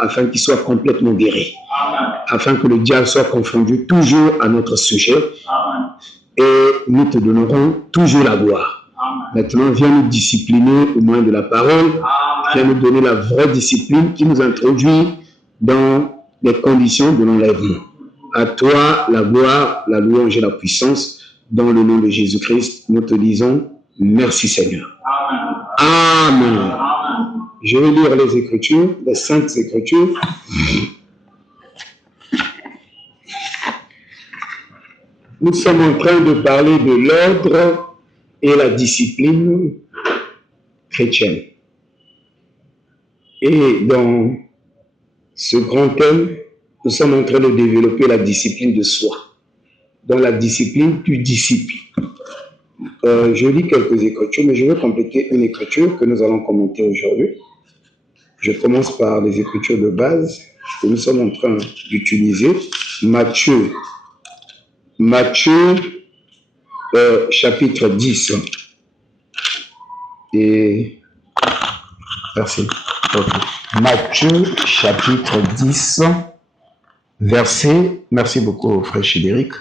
Afin qu'il soit complètement guéri. Afin que le diable soit confondu toujours à notre sujet. Et nous te donnerons toujours la gloire. Maintenant, viens nous discipliner au moyen de la parole. Viens nous donner la vraie discipline qui nous introduit dans les conditions de l'enlèvement. À toi, la gloire, la louange et la puissance. Dans le nom de Jésus-Christ, nous te disons merci Seigneur. Amen. Je vais lire les Écritures, les Saintes Écritures. Nous sommes en train de parler de l'ordre et la discipline chrétienne. Et dans ce grand thème, nous sommes en train de développer la discipline de soi. Dans la discipline du disciple. Je lis quelques écritures, mais je vais compléter une écriture que nous allons commenter aujourd'hui. Je commence par les écritures de base que nous sommes en train d'utiliser. Matthieu, chapitre 10. Et merci. Okay. Matthieu, chapitre 10, verset, merci beaucoup, frère Chédéric,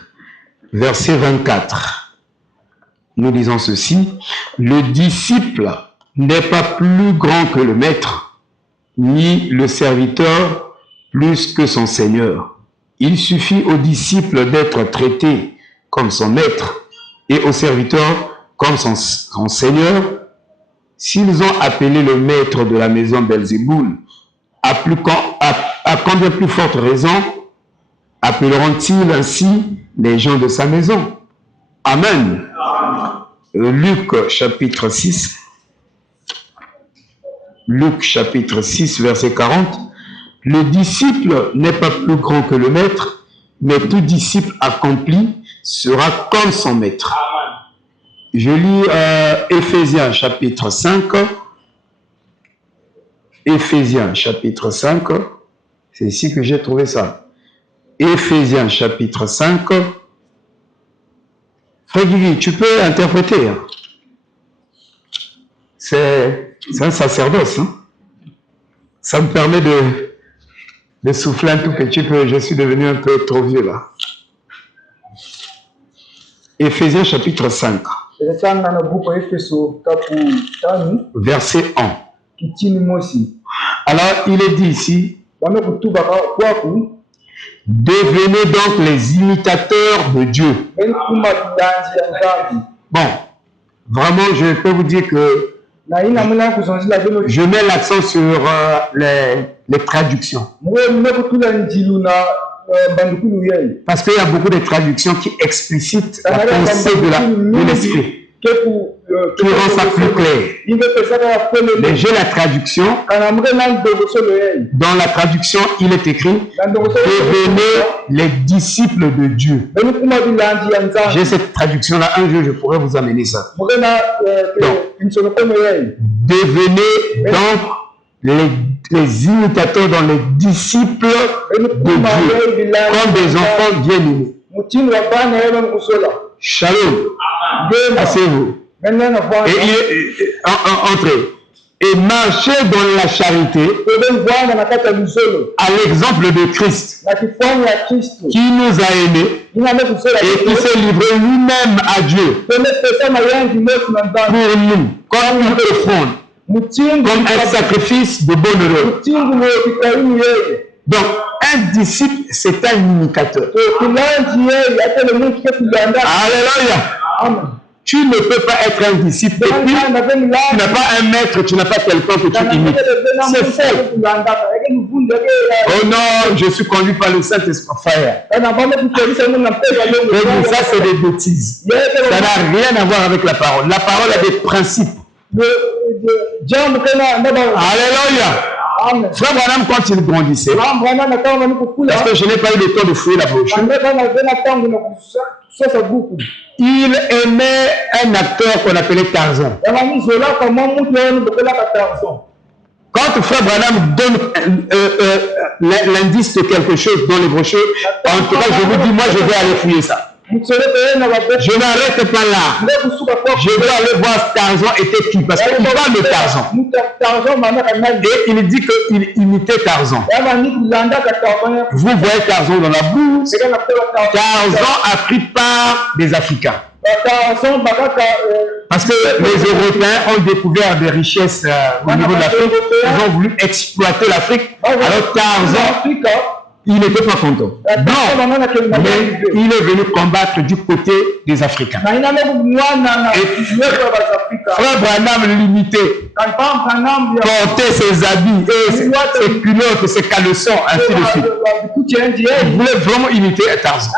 verset 24. Nous disons ceci: le disciple n'est pas plus grand que le maître, ni le serviteur plus que son Seigneur. Il suffit au disciple d'être traité comme son maître et au serviteur comme son Seigneur. S'ils ont appelé le maître de la maison Belzéboul, à combien plus forte raison appelleront-ils ainsi les gens de sa maison? Amen. Luc chapitre 6. Luc chapitre 6, verset 40. Le disciple n'est pas plus grand que le maître, mais tout disciple accompli sera comme son maître. Je lis Éphésiens chapitre 5. Éphésiens chapitre 5. C'est ici que j'ai trouvé ça. Éphésiens chapitre 5. Frère Guigui, tu peux interpréter. Hein? C'est un sacerdoce. Hein? Ça me permet de souffler un tout petit peu. Je suis devenu un peu trop vieux là. Éphésiens chapitre 5. Verset 1. Alors, il est dit ici: devenez donc les imitateurs de Dieu. Bon, vraiment, je peux vous dire que je mets l'accent sur les traductions. Parce qu'il y a beaucoup de traductions qui explicitent la pensée de l'esprit, qui rend ça plus clair. Mais j'ai la traduction. Dans la traduction, il est écrit: devenez les disciples de Dieu. J'ai cette traduction-là. Un jour, je pourrais vous amener ça. Donc, devenez donc les imitateurs dans les disciples de Dieu, comme des enfants bien-aimés. Shalom. Asseyez-vous. Et entrez. Et marchez dans la charité à l'exemple de Christ, qui nous a aimés et qui s'est livré lui-même à Dieu pour nous, comme une offrande, comme un sacrifice de bonheur. Donc, un disciple, c'est un imitateur. Alléluia. Tu ne peux pas être un disciple et puis tu n'as pas un maître, tu n'as pas quelqu'un que tu imites. C'est faux. Oh non, je suis conduit par le Saint-Esprit. Ça, c'est des bêtises. Ça n'a rien à voir avec la parole. La parole a des principes. Alléluia. Frère Branham, quand il grandissait, parce que je n'ai pas eu le temps de fouiller la brochure, il aimait un acteur qu'on appelait Tarzan. Quand Frère Branham donne l'indice de quelque chose dans les brochures, en tout cas, je vous dis, moi, je vais aller fouiller ça. Je n'arrête pas là. Je dois aller voir Tarzan était qui, parce qu'il parle de Tarzan. Et il dit qu'il imitait Tarzan. Vous voyez Tarzan dans la bourse. Tarzan a pris part des Africains. Parce que les Européens ont découvert des richesses au niveau de l'Afrique. Ils ont voulu exploiter l'Afrique. Alors Tarzan, il n'était pas content. Non, mais il est venu combattre du côté des Africains. Et Frère Branham l'imitait. Portait ses habits, et ses culottes, ses caleçons, ainsi de suite. Il voulait vraiment imiter Tarzan.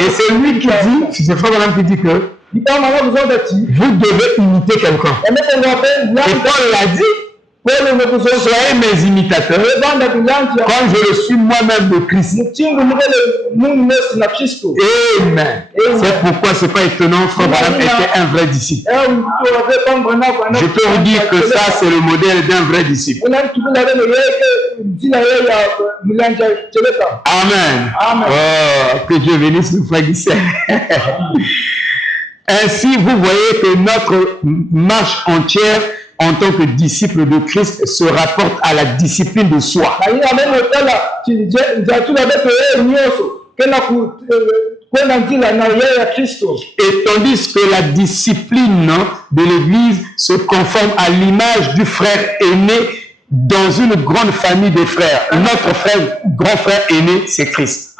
Et c'est lui qui dit, c'est Frère Branham qui dit que vous devez imiter quelqu'un. Et Paul l'a dit, soyez mes imitateurs, comme je le suis moi-même le Christ. Amen. C'est pourquoi c'est pas étonnant, Frère Branham était un vrai disciple. Je peux vous dire que ça, c'est le modèle d'un vrai disciple. Amen. Oh, que Dieu bénisse le frère Guissel. Ainsi, vous voyez que notre marche entière en tant que disciple de Christ se rapporte à la discipline de soi. Et tandis que la discipline de l'Église se conforme à l'image du frère aîné dans une grande famille de frères. Notre frère, grand frère aîné, c'est Christ.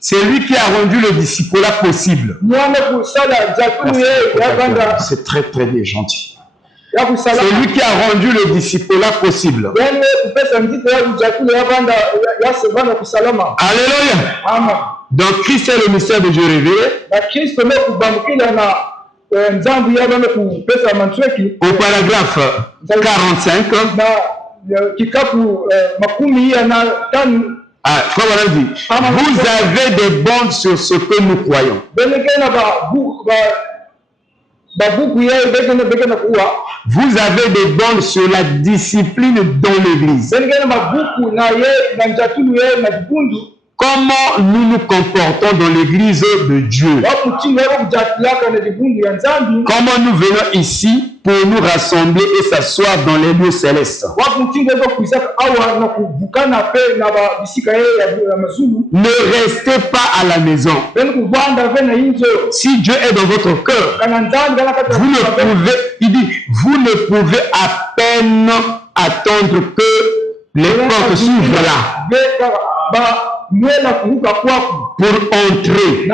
C'est lui qui a rendu le disciple-là possible. C'est très très bien, gentil. C'est lui qui a rendu le disciple-là possible. Alléluia. Donc Christ est le mystère de Dieu révélé. Au paragraphe 45. Frère Branham dit, vous avez des bandes sur ce que nous croyons. Vous avez des bandes sur la discipline dans l'Église. Comment nous nous comportons dans l'Église de Dieu? Comment nous venons ici pour nous rassembler et s'asseoir dans les lieux célestes? Ne restez pas à la maison. Si Dieu est dans votre cœur, vous ne pouvez à peine attendre que les portes s'ouvrent là. Pour entrer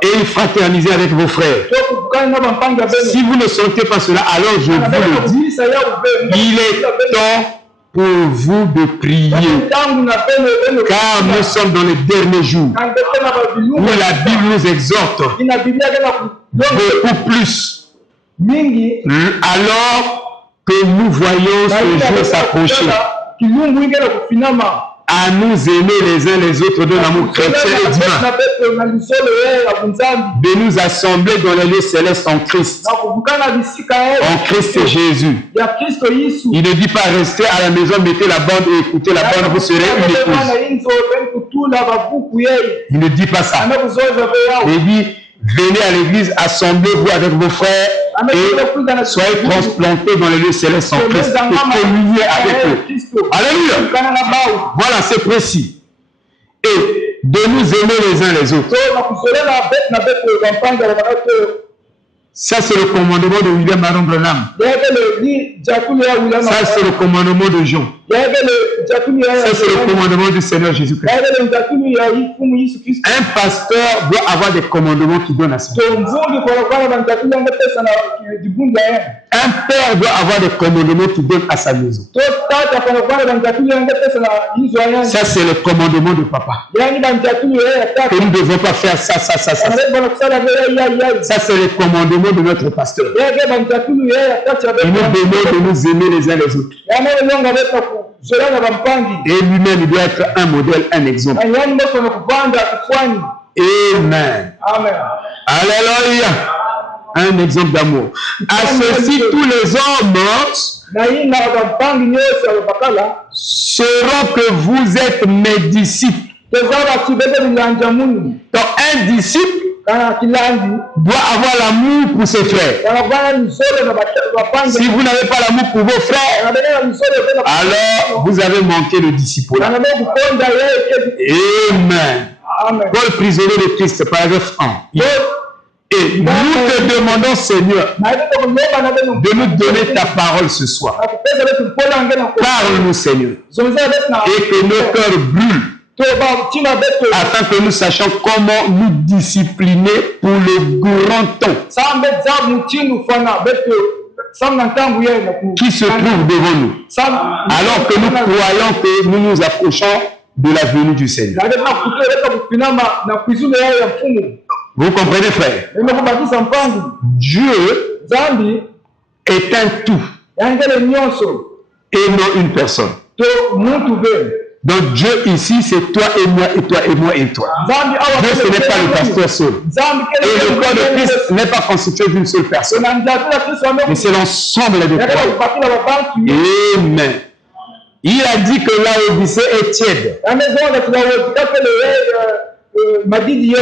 et fraterniser avec vos frères. Si vous ne sentez pas cela, alors je vous le dis, il est temps pour vous de prier, car nous sommes dans les derniers jours où la Bible nous exhorte beaucoup plus, alors que nous voyons ce jour s'approcher, à nous aimer les uns les autres de l'amour chrétien et divin, de nous assembler dans les lieux célestes en Christ, en Christ Jésus. Il ne dit pas rester à la maison, mettez la bande et écoutez la bande, vous serez une épouse. Il ne dit pas ça. Il dit venez à l'église, assemblez-vous avec vos frères et soyez transplantés dans les lieux célestes en Christ et communiez avec eux. Alléluia. Voilà, c'est précis. Et de nous aimer les uns les autres. Ça, c'est le commandement de William Marion Branham. Ça, c'est le commandement de Jean. Ça, c'est le commandement du Seigneur Jésus-Christ. Un pasteur doit avoir des commandements qu'il donne à son peuple. Un père doit avoir des commandements qu'il donne à sa maison. Ça, c'est le commandement de papa. Que nous ne devons pas faire ça, ça, ça, ça. Ça, c'est le commandement de notre pasteur. Il nous demande de nous aimer les uns les autres. Et lui-même, il doit être un modèle, un exemple. Amen. Alléluia. Un exemple d'amour. À ceci, tous les hommes sauront que vous êtes mes disciples. Donc un disciple doit avoir l'amour pour ses frères. Si vous n'avez pas l'amour pour vos frères, alors vous avez manqué le disciple. Amen. Paul, prisonnier de Christ, paragraphe 1. Et nous te demandons, Seigneur, de nous donner ta parole ce soir. Parle-nous, Seigneur, et que nos cœurs brûlent, afin que nous sachions comment nous discipliner pour le grand temps qui se trouve devant nous, alors que nous croyons que nous nous approchons de la venue du Seigneur. Vous comprenez, frère? Dieu est un tout et non une personne. Donc Dieu ici, c'est toi et moi et toi et moi et toi. Dieu, ce n'est pas le pasteur seul. Et le corps de Christ n'est pas constitué d'une seule personne, mais c'est l'ensemble des personnes. Amen. Il a dit que Laodicée est tiède.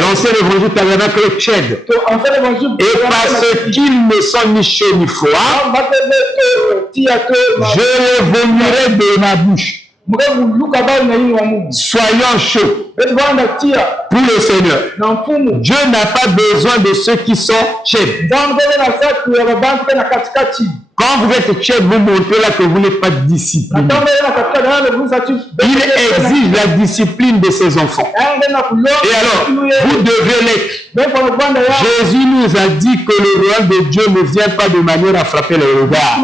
L'ancien évangile tabernacle est tiède. Et parce qu'ils ne sont ni chauds ni froids, je les vomirai de ma bouche. Soyons chauds pour le Seigneur. Dieu n'a pas besoin de ceux qui sont tièdes. Quand vous êtes tiède, vous montrez là que vous n'êtes pas discipliné. Il exige la discipline de ses enfants. Et alors, vous devez l'être. Jésus nous a dit que le royaume de Dieu ne vient pas de manière à frapper les regards.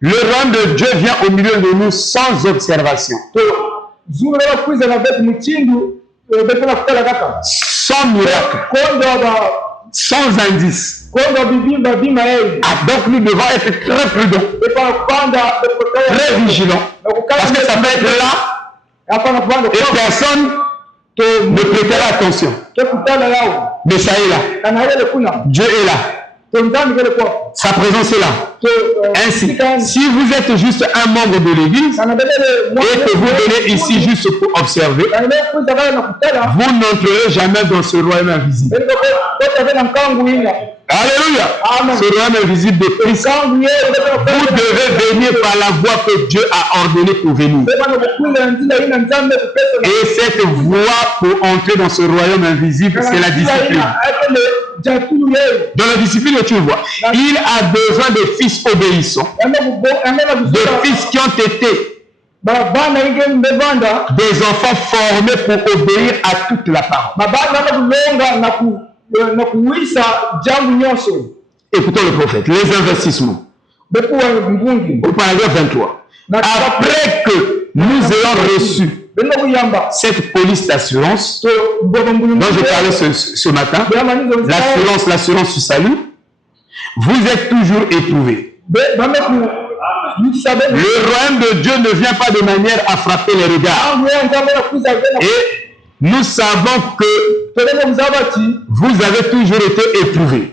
Le royaume de Dieu vient au milieu de nous sans observation, sans miracle, sans indice. Donc nous devons être très prudents, très vigilants, parce que ça peut être là et personne ne prêtera attention. Mais ça est là. Dieu est là. Sa présence est là. Ainsi, si vous êtes juste un membre de l'église et que vous venez ici juste pour observer, vous n'entrerez jamais dans ce royaume invisible. Alléluia. Ce royaume invisible de Christ, vous devez venir par la voie que Dieu a ordonnée pour venir. Et cette voie pour entrer dans ce royaume invisible, c'est la discipline. Dans la discipline, tu vois, il a besoin de fils obéissants, de fils qui ont été des enfants formés pour obéir à toute la parole. Écoutons le prophète, les investissements. Au paragraphe 23. Après que nous ayons reçu cette police d'assurance dont je parlais ce matin, l'assurance du salut, vous êtes toujours éprouvés. Le royaume de Dieu ne vient pas de manière à frapper les regards. Et nous savons que vous avez toujours été éprouvés.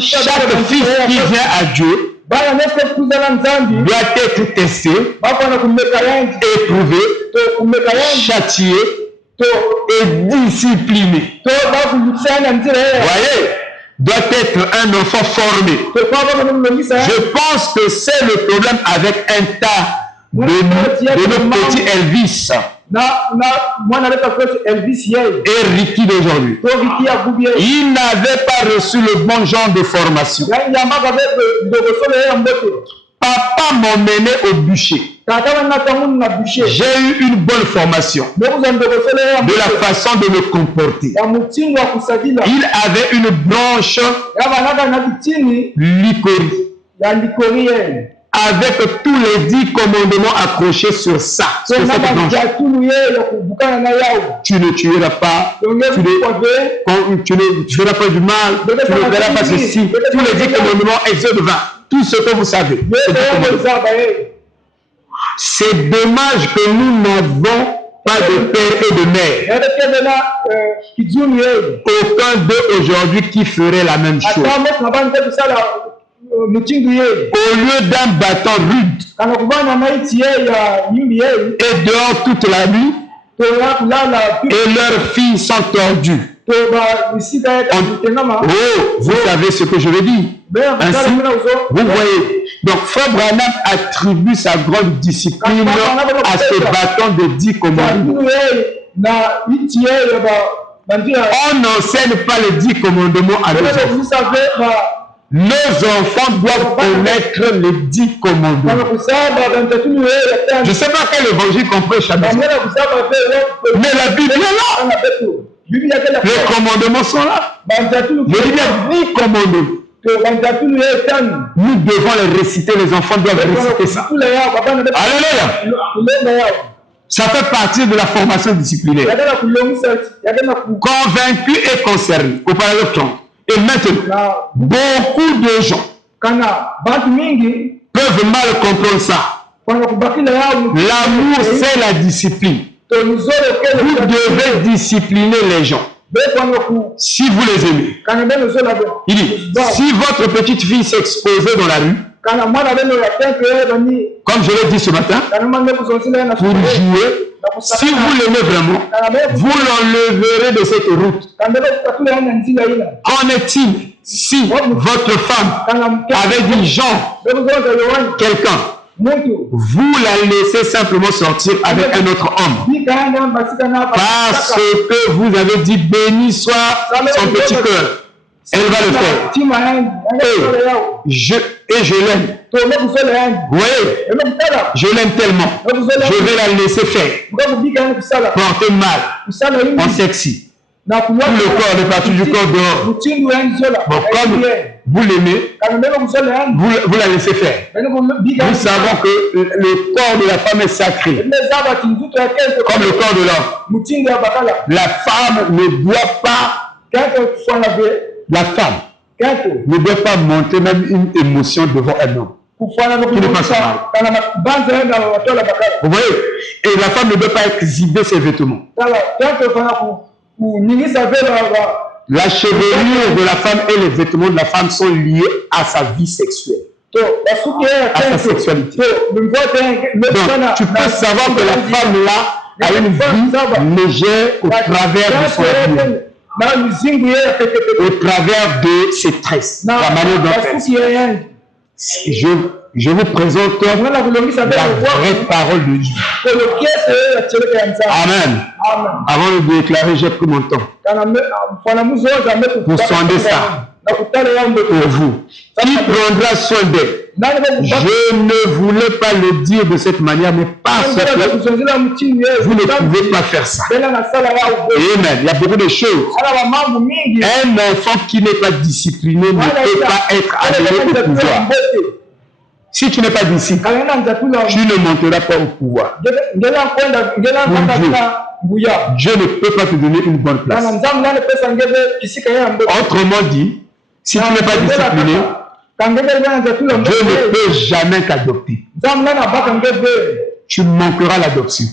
Chaque fils qui vient à Dieu doit être testé, éprouvé, châtié et discipliné. Voyez, doit être un enfant formé. Je pense que c'est le problème avec un tas de nos petits Elvis. Et Ricky d'aujourd'hui. Il n'avait pas reçu le bon genre de formation. Papa m'emmenait au bûcher. J'ai eu une bonne formation de la façon de me comporter. Il avait une branche licorie avec tous les 10 commandements accrochés sur ça. Sur cette branche. Tu ne tueras pas, tu ne feras pas du mal, tu ne feras pas ceci. Tous les 10 commandements, Exode 20. Tout ce que vous savez. C'est dommage que nous n'avons pas de père et de mère. Aucun d'eux aujourd'hui qui ferait la même chose. Au lieu d'un bâton rude et dehors toute la nuit, et leurs filles sont tordues. Oh, vous savez ce que je veux dire. Ainsi, vous voyez. Donc, Frère Branham attribue sa grande discipline à ce bâton de 10 commandements. On n'enseigne pas les 10 commandements à nos enfants. Nos enfants doivent connaître les 10 commandements. Je ne sais pas quel évangile qu'on prêche à maison. Mais la Bible est là. Les commandements sont là. Je dis bien 10 commandements. Nous devons les réciter, les enfants doivent réciter ça. Alléluia. Ça fait partie de la formation disciplinaire. Convaincu et concerné. Au paragraphe 30. Et maintenant, beaucoup de gens peuvent mal comprendre ça. L'amour, c'est la discipline. Vous devez discipliner les gens. Si vous les aimez. Il dit, si votre petite fille s'exposait dans la rue, comme je l'ai dit ce matin, pour jouer, si vous l'aimez vraiment, vous l'enleverez de cette route. Qu'en est-il si votre femme avait dit Jean, quelqu'un, vous la laissez simplement sortir avec un autre homme parce que vous avez dit béni soit son petit cœur. Elle va le faire. Et je l'aime. Oui, je l'aime tellement. Je vais la laisser faire. Porter mal, en sexy. Tout le corps, les parties du corps dehors. Bon, comme vous l'aimez, vous la laissez faire. Nous savons que le corps de la femme est sacré, comme le corps de l'homme. La femme ne doit pas, ne doit pas montrer même une émotion devant un homme. Vous voyez? Et la femme ne doit pas exhiber ses vêtements. La chevelure de la femme et les vêtements de la femme sont liés à sa vie sexuelle, à sa sexualité. Donc, tu peux savoir que la femme là a une vie légère au travers de son amour, au travers de ses tresses, la manière dont elle. Je vous présente la vraie parole de Dieu. Amen. Avant de déclarer, j'ai pris mon temps pour sonder ça pour vous. Qui prendra soin d'elle? Je ne voulais pas le dire de cette manière, mais parce que vous ne pouvez pas faire ça. Amen. Il y a beaucoup de choses. Un enfant qui n'est pas discipliné ne peut pas être amené au pouvoir. Si tu n'es pas discipliné, tu ne monteras pas au pouvoir. Dieu ne peut pas te donner une bonne place. Autrement dit, si tu n'es pas discipliné, Dieu ne peut jamais t'adopter. Tu manqueras l'adoption.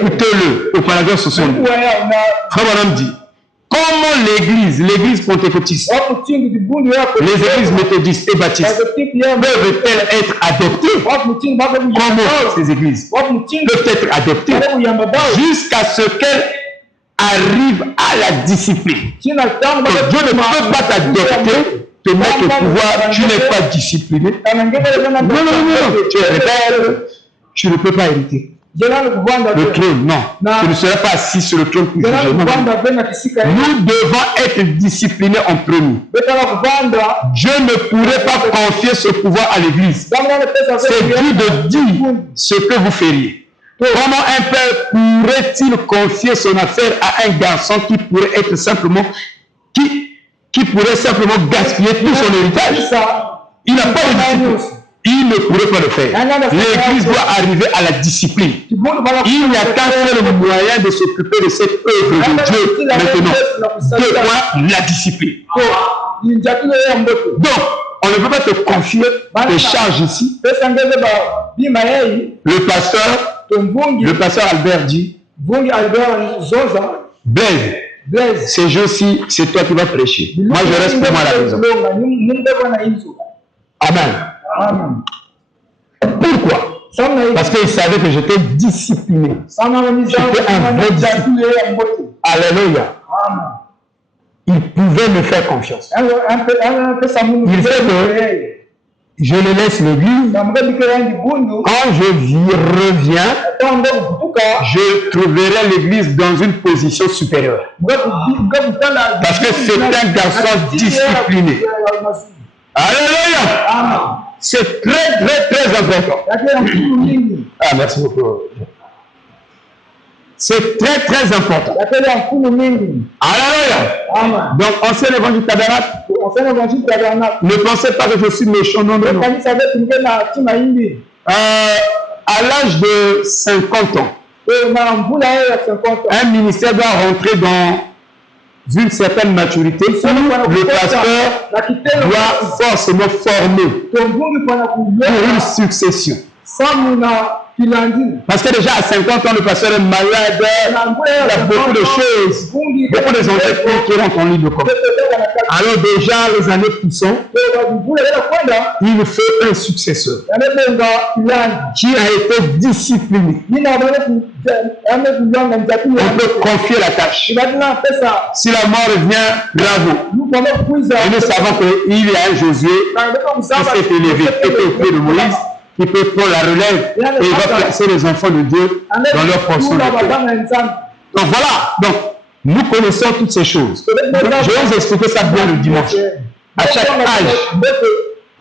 Écoutez-le au paragraphe 62. Frère Branham dit, comment l'église pentecôtiste, les églises méthodistes et baptistes peuvent-elles être adoptées? Comment ces églises peuvent être adoptées jusqu'à ce qu'elles arrivent à la discipline? Dieu ne peut pas t'adopter, te mettre au pouvoir, tu n'es pas discipliné. Non, tu es rebelle, tu ne peux pas hériter. Le trône, non. Tu ne seras pas assis sur le trône pour juger. Nous devons être disciplinés en premier. Dieu ne pourrait pas confier ce pouvoir à l'église. C'est Dieu de dire ce que vous feriez. Comment un père pourrait-il confier son affaire à un garçon qui pourrait être simplement, qui pourrait simplement gaspiller tout son héritage? Il n'a pas de discipline. Il ne pourrait pas le faire. L'église doit arriver à la discipline. Il n'y a qu'un seul moyen de s'occuper de cette œuvre de Dieu maintenant. Deux points, la discipline. Donc, on ne peut pas te confier des charges ici. Le pasteur Le pasteur Albert dit, Blaise, ces jours-ci, c'est toi qui vas prêcher. Moi, je reste pour moi à la maison. Amen. Pourquoi? Parce qu'il savait que j'étais discipliné. J'étais un vrai discipliné. Alléluia. Il pouvait me faire confiance. Il fait que je le laisse l'église. Quand je reviens, je trouverai l'église dans une position supérieure. Parce que c'est un garçon discipliné. Alléluia. C'est très, très, très important. Ah, merci beaucoup. C'est très, très important. Alléluia. Donc, ancien évangile tabernacle. Ne pensez pas que je suis méchant, non, non, non. À l'âge de 50 ans, un ministère doit rentrer dans une certaine maturité où le pasteur doit forcément former pour une succession. Parce que déjà à 50 ans, le pasteur est malade, il y a beaucoup de choses, beaucoup de entreprises qui rentrent en ligne de compte. Alors déjà, les années poussant, il faut un successeur qui a été discipliné. On peut confier la tâche. Si la mort vient, bravo. Et nous savons qu'il y a un Josué qui s'est élevé, qui était au pied de Moïse, qui peut prendre la relève et il va placer les enfants de Dieu dans leur portion de terre. Donc voilà, donc nous connaissons toutes ces choses. Je vais vous expliquer ça bien le dimanche. À chaque âge,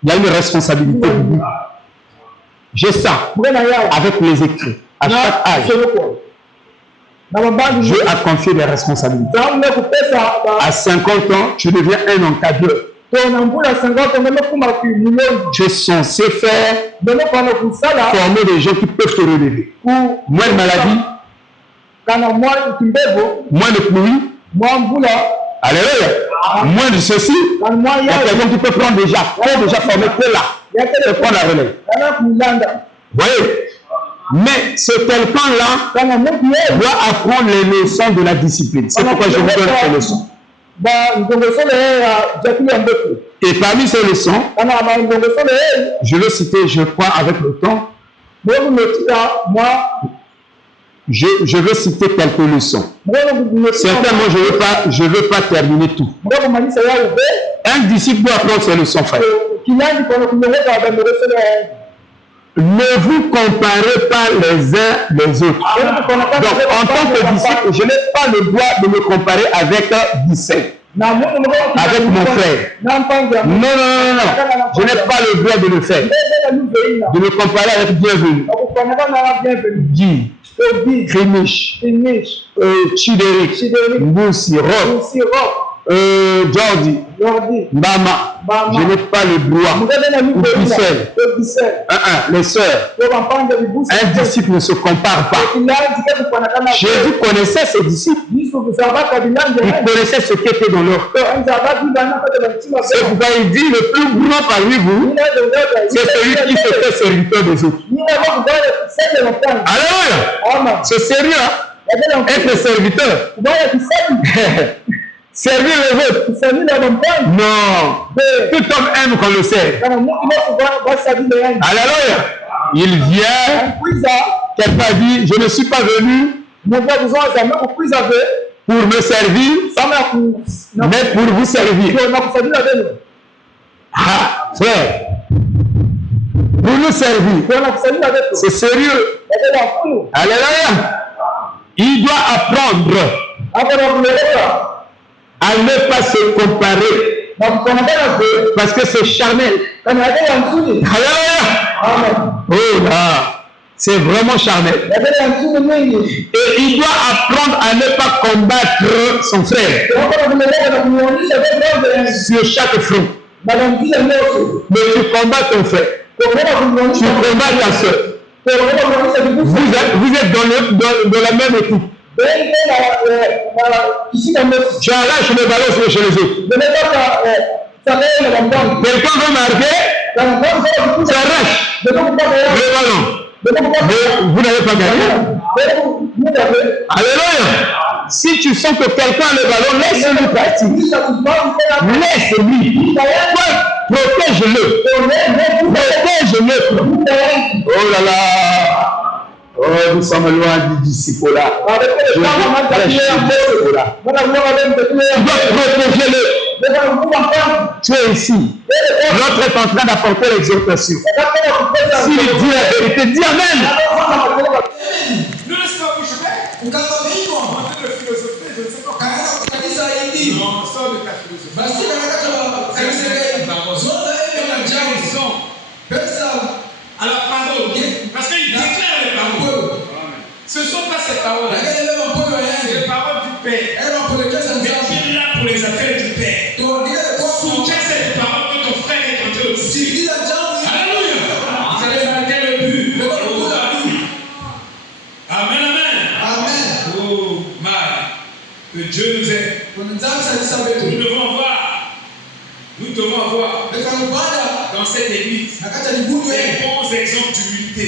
il y a une responsabilité. J'ai ça avec les écrits. À chaque âge, Dieu a confié des responsabilités. À 50 ans, tu deviens un encadreur. Tu es censé former des gens qui peuvent te relever. Moins de maladies, moins de pluie, alléluia, moins de ceci. Il y a quelqu'un qui peut prendre déjà formé que là, et prendre la relève. Vous voyez? Mais ce quelqu'un-là doit apprendre les leçons de la discipline. C'est pourquoi je vous donne ces leçons. Et parmi ces leçons, je vais citer, je crois, avec le temps, je vais citer quelques leçons. Certainement, je ne veux pas terminer tout. Un disciple doit apprendre ses leçons, frère. Ne vous comparez pas les uns les autres. Donc, en tant que disciple, je n'ai pas le droit de me comparer avec disciple, avec mon frère. Non. Je n'ai pas le droit de le faire. De me comparer avec Bienvenu, Guy, Krimish, Chideric, Mboussi, Rock, Jordi, Bama. Je n'ai pas le droit. Ou Pissel. Les sœurs. Un disciple ne se compare pas. Jésus connaissait ses disciples. Il connaissait ce qui était dans leur cœur. C'est pourquoi il dit le plus grand parmi vous, c'est celui qui se fait serviteur des autres. Alors, c'est sérieux, hein? Être serviteur. Servir les autres. Non. Tout homme aime qu'on le serve. Alléluia. Il vient. Quelqu'un dit, je ne suis pas venu pour me servir, mais pour vous servir. Ah, frère. Pour nous servir. C'est sérieux. Alléluia. Il doit apprendre à ne pas se comparer parce que c'est charnel. Alléluia. Oh là, c'est vraiment charnel. Et il doit apprendre à ne pas combattre son frère sur chaque front. Mais tu combats ton frère, tu combats ta soeur. Vous êtes dans la même équipe. Tu arraches le ballon chez les autres. Quelqu'un veut marquer, tu arraches le ballon. Vous n'avez pas gagné. Alléluia. Si tu sens que quelqu'un a le ballon, laisse-le partir. Laisse-lui. Protège-le. Protège-le. Oh là là. Oh, nous sommes loin du disciple là. Je veux protéger-le. Tu es ici. L'autre est en train d'apporter l'exhortation. S'il dit la vérité, dis Amen. Ne laisse pas bouche bée. Le philosophe, je ne sais pas. Non, sors de ta philosophie. Alors, parole. Parce qu'il déclare les paroles. Ce ne sont pas ces paroles. C'est les paroles du Père. Mais tu es là pour les affaires du Père. Soutiens cette parole que ton frère est en train de dire. Alléluia. Vous allez marquer le but. Amen, amen. Oh, my. Que Dieu nous aide. Nous devons avoir dans cette église des bons exemples d'humilité.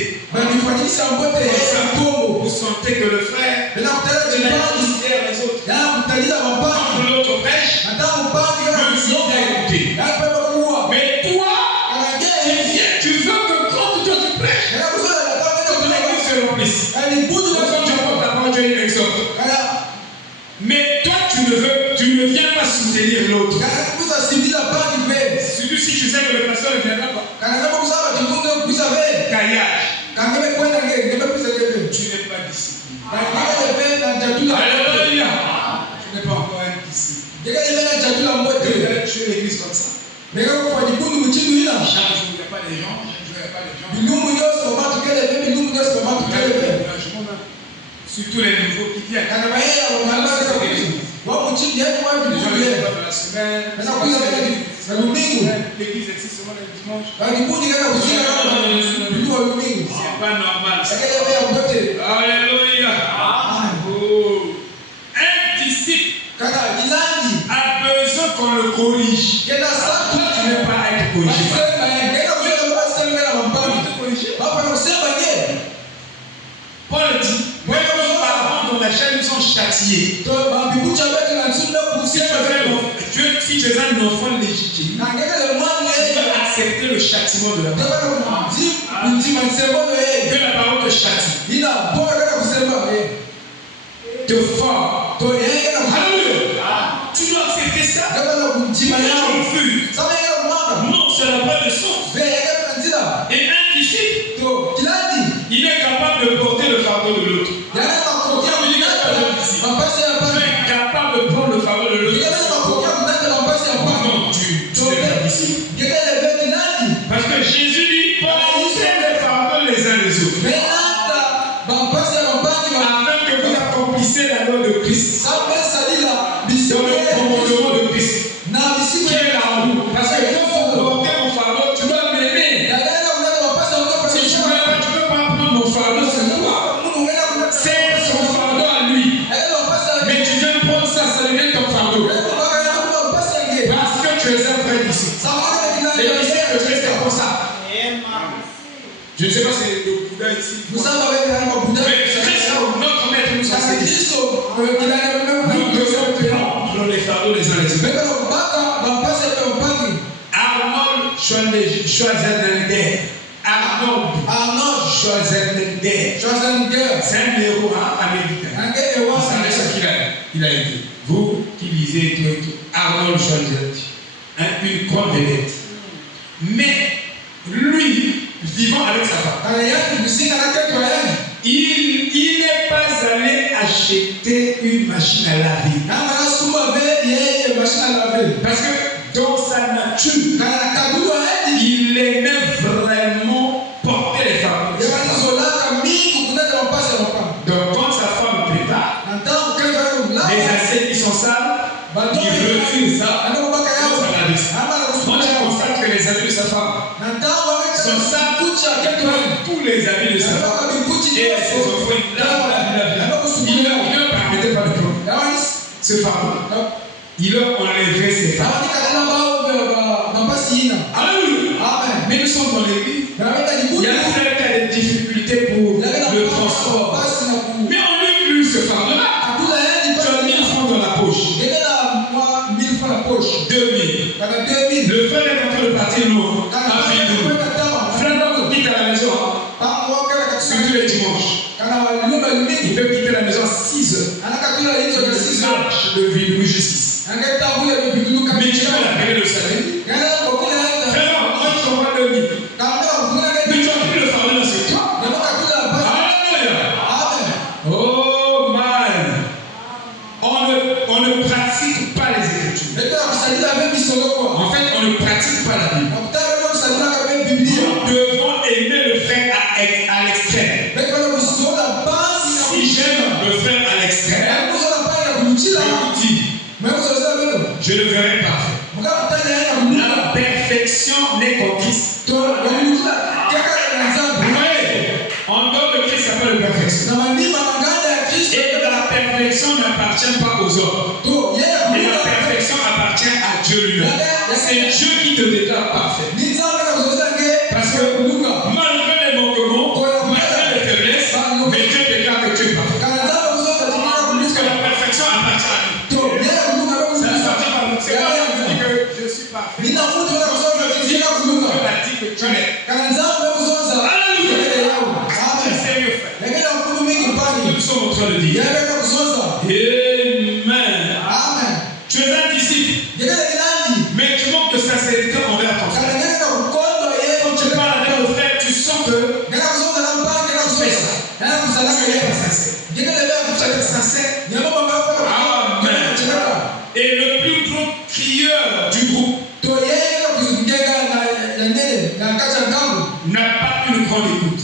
Vous sentez que le frère considère les autres. Quand l'autre pêche, même s'il a écouté. Mais toi, tu veux que quand toi tu prêches, ton église se remplisse. Quand tu apportes ta parole, tu es un exemple. Mais toi, tu ne viens pas soutenir l'autre. Surtout si tu sais que le pasteur ne viendra pas. Caillage. Tu n'es pas discipliné. Alléluia. Tu n'es pas encore un disciple. Tu es l'église comme ça. Chaque jour, il n'y a pas les gens. Surtout les nouveaux qui viennent. L'église existe seulement le dimanche. C'est pas normal. Alléluia. Oh. Un disciple a besoin qu'on le corrige. Toi, tu n'es pas à être corrigé. Paul dit, dans la chair, nous sommes châtiés. Si tu es un enfant légitime, tu vas accepter le châtiment de la parole. Que la parole te châtie. Te forme. Alléluia. Tu dois accepter ça. Tu refuses. Non, ça n'a pas de sens. Et un disciple, il est capable de porter le fardeau de l'autre. Tu es capable de prendre le fardeau de l'autre. Non, tu n'es pas disciple. Parce que Jésus dit, portez les fardeaux les uns les autres. Afin que vous accomplissez la loi de Christ. Dans le commandement de Christ. Qui est l'amour. Parce que quand vous portez mon fardeau, tu dois m'aimer. Si tu ne peux pas prendre mon fardeau, c'est toi. C'est son fardeau à lui. Mais tu viens prendre ça, ça devient ton fardeau. Parce que tu es un vrai disciple. Les disciples, c'est pour ça. Je ne sais pas si c'est le Bouddha ici. Mais Christ, notre maître, nous a dit. Nous devons prendre les fardeaux les uns les autres. Arnold Schwarzenegger. Arnold Schwarzenegger. C'est un héros américain. Vous savez ce qu'il a été. Vous qui lisez tout. Arnold Schwarzenegger. Une grande vedette. Mais lui, vivant avec sa femme, il n'est pas allé acheter une machine à laver. Parce que dans sa nature, il aimait vraiment porter les femmes. Donc quand sa femme prépare, les assiettes qui sont sales, il refuse ça. Moi, je constate que les habits de sa femme sont sales, tous les habits de sa femme. Et ses enfants, il ne permettait pas de prendre ce fardeau. Il leur enlevait ses femmes. Alléluia. Mais nous sommes dans l'église. Il y a des difficultés partir loin, à Vindou. Vraiment, quitte à la maison, surtout les dimanches. Il peut quitter la maison à 6 heures. Il marche de Vindou jusqu'ici. Mais tu vas l'appeler le samedi. Vraiment, moi je t'envoie le lit. Mais tu as pris le fardeau dans ce toi. Alléluia. Oh man. On ne pratique pas les Écritures. En fait, on ne pratique pas la Bible. Nous devons aimer le frère à l'extrême. Si j'aime le frère à l'extrême, je le verrai parfait. La perfection n'est conquise. Vous voyez, en dehors de Christ, il n'y a pas de perfection. Et la perfection n'appartient pas aux hommes. Et la perfection appartient à Dieu lui-même. C'est Dieu qui te déclare parfait. Parce que malgré les manquements, malgré les faiblesses, mais Dieu déclare que tu es parfait. Parce que la perfection appartient à lui. Ça appartient pas à nous. C'est pas moi qui dis que je suis parfait. Dieu a dit que tu l'es. Alléluia. C'est sérieux, frère. Nous sommes en train de dire. Amen. Tu es un disciple. Mais tu manques de sincérité envers ton frère. Quand tu parles avec ton frère, tu sens que tu fais ça. Tu n'es pas sincère. Tu es sincère. Amen. Et le plus gros crieur du groupe n'a pas une grande écoute.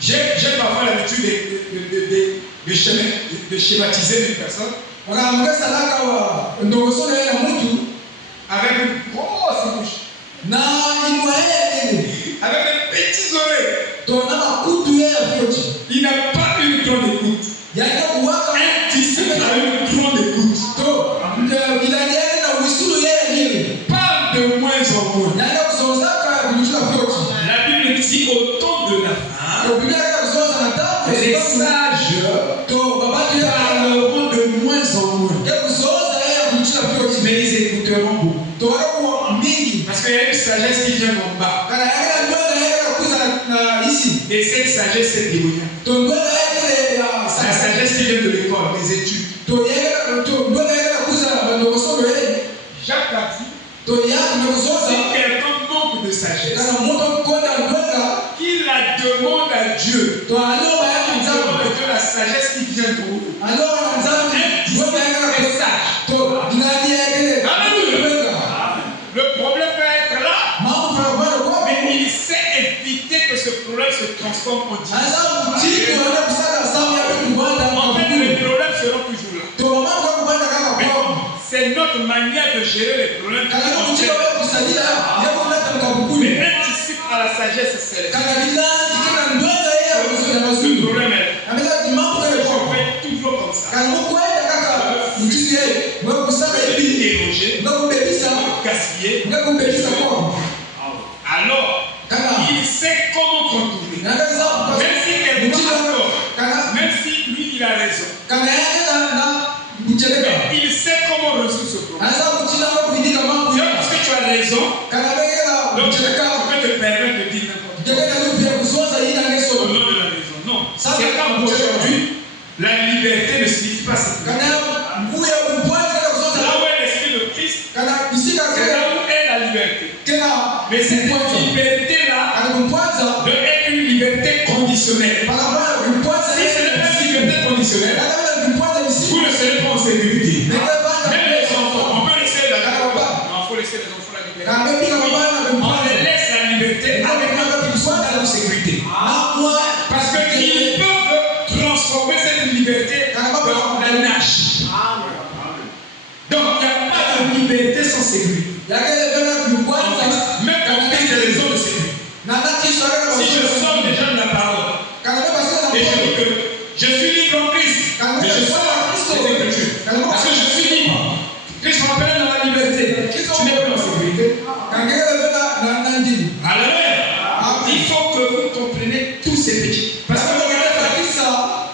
J'ai parfois l'habitude de schématiser une personne avec une grosse bouche, avec des petits oreilles. Il n'a pas une grande écoute. Un disciple a une grande écoute. Parle de moins en moins. La Bible dit au temps de la fin, les sages parleront de moins en moins. Mais ils écouteront beaucoup. Parce qu'il y a une sagesse qui vient d'en bas. Et cette sagesse est démoniaque. La sagesse qui vient de l'école, des études. Jacques a dit, si quelqu'un manque de sagesse, qu'il la demande à Dieu. Qu'il demande à Dieu la sagesse qui vient de vous. Un disciple est sage. Alléluia. Le problème peut être là, mais il sait éviter que ce problème se transforme en division. En fait, les problèmes seront toujours là. Mais c'est notre manière de gérer les problèmes. Mais un disciple à la sagesse céleste. Le problème est là. Je fais toujours comme ça. Déroger, gaspiller. Alors, il sait comment contourner. Même si quelqu'un a tort, même si lui il a raison, mais il sait comment résoudre ce problème. Parce que tu as raison, donc tu peux te permettre de dire n'importe quoi. Au nom de la raison. Non. C'est comme aujourd'hui, la liberté ne signifie pas ça. Là où est l'esprit de Christ, c'est là où est la liberté. Mais cette liberté-là doit être une liberté conditionnelle. Si ce n'est pas une liberté conditionnelle, vous ne serez pas en sécurité. Même les enfants, on peut laisser la liberté. Non, il faut laisser les enfants la liberté. On les laisse la liberté avec la sécurité. Parce qu'ils peuvent transformer cette liberté dans l'anarchie. Donc il n'y a pas de liberté sans sécurité. Même quand on fait des zones de sécurité. Si je sors déjà de la parole et je dis que je suis libre en Christ, mais je sors des Écritures. Parce que je suis libre. Christ m'appelle dans la liberté. Tu n'es plus en sécurité. Alors, il faut que vous compreniez tous ces petits. Parce que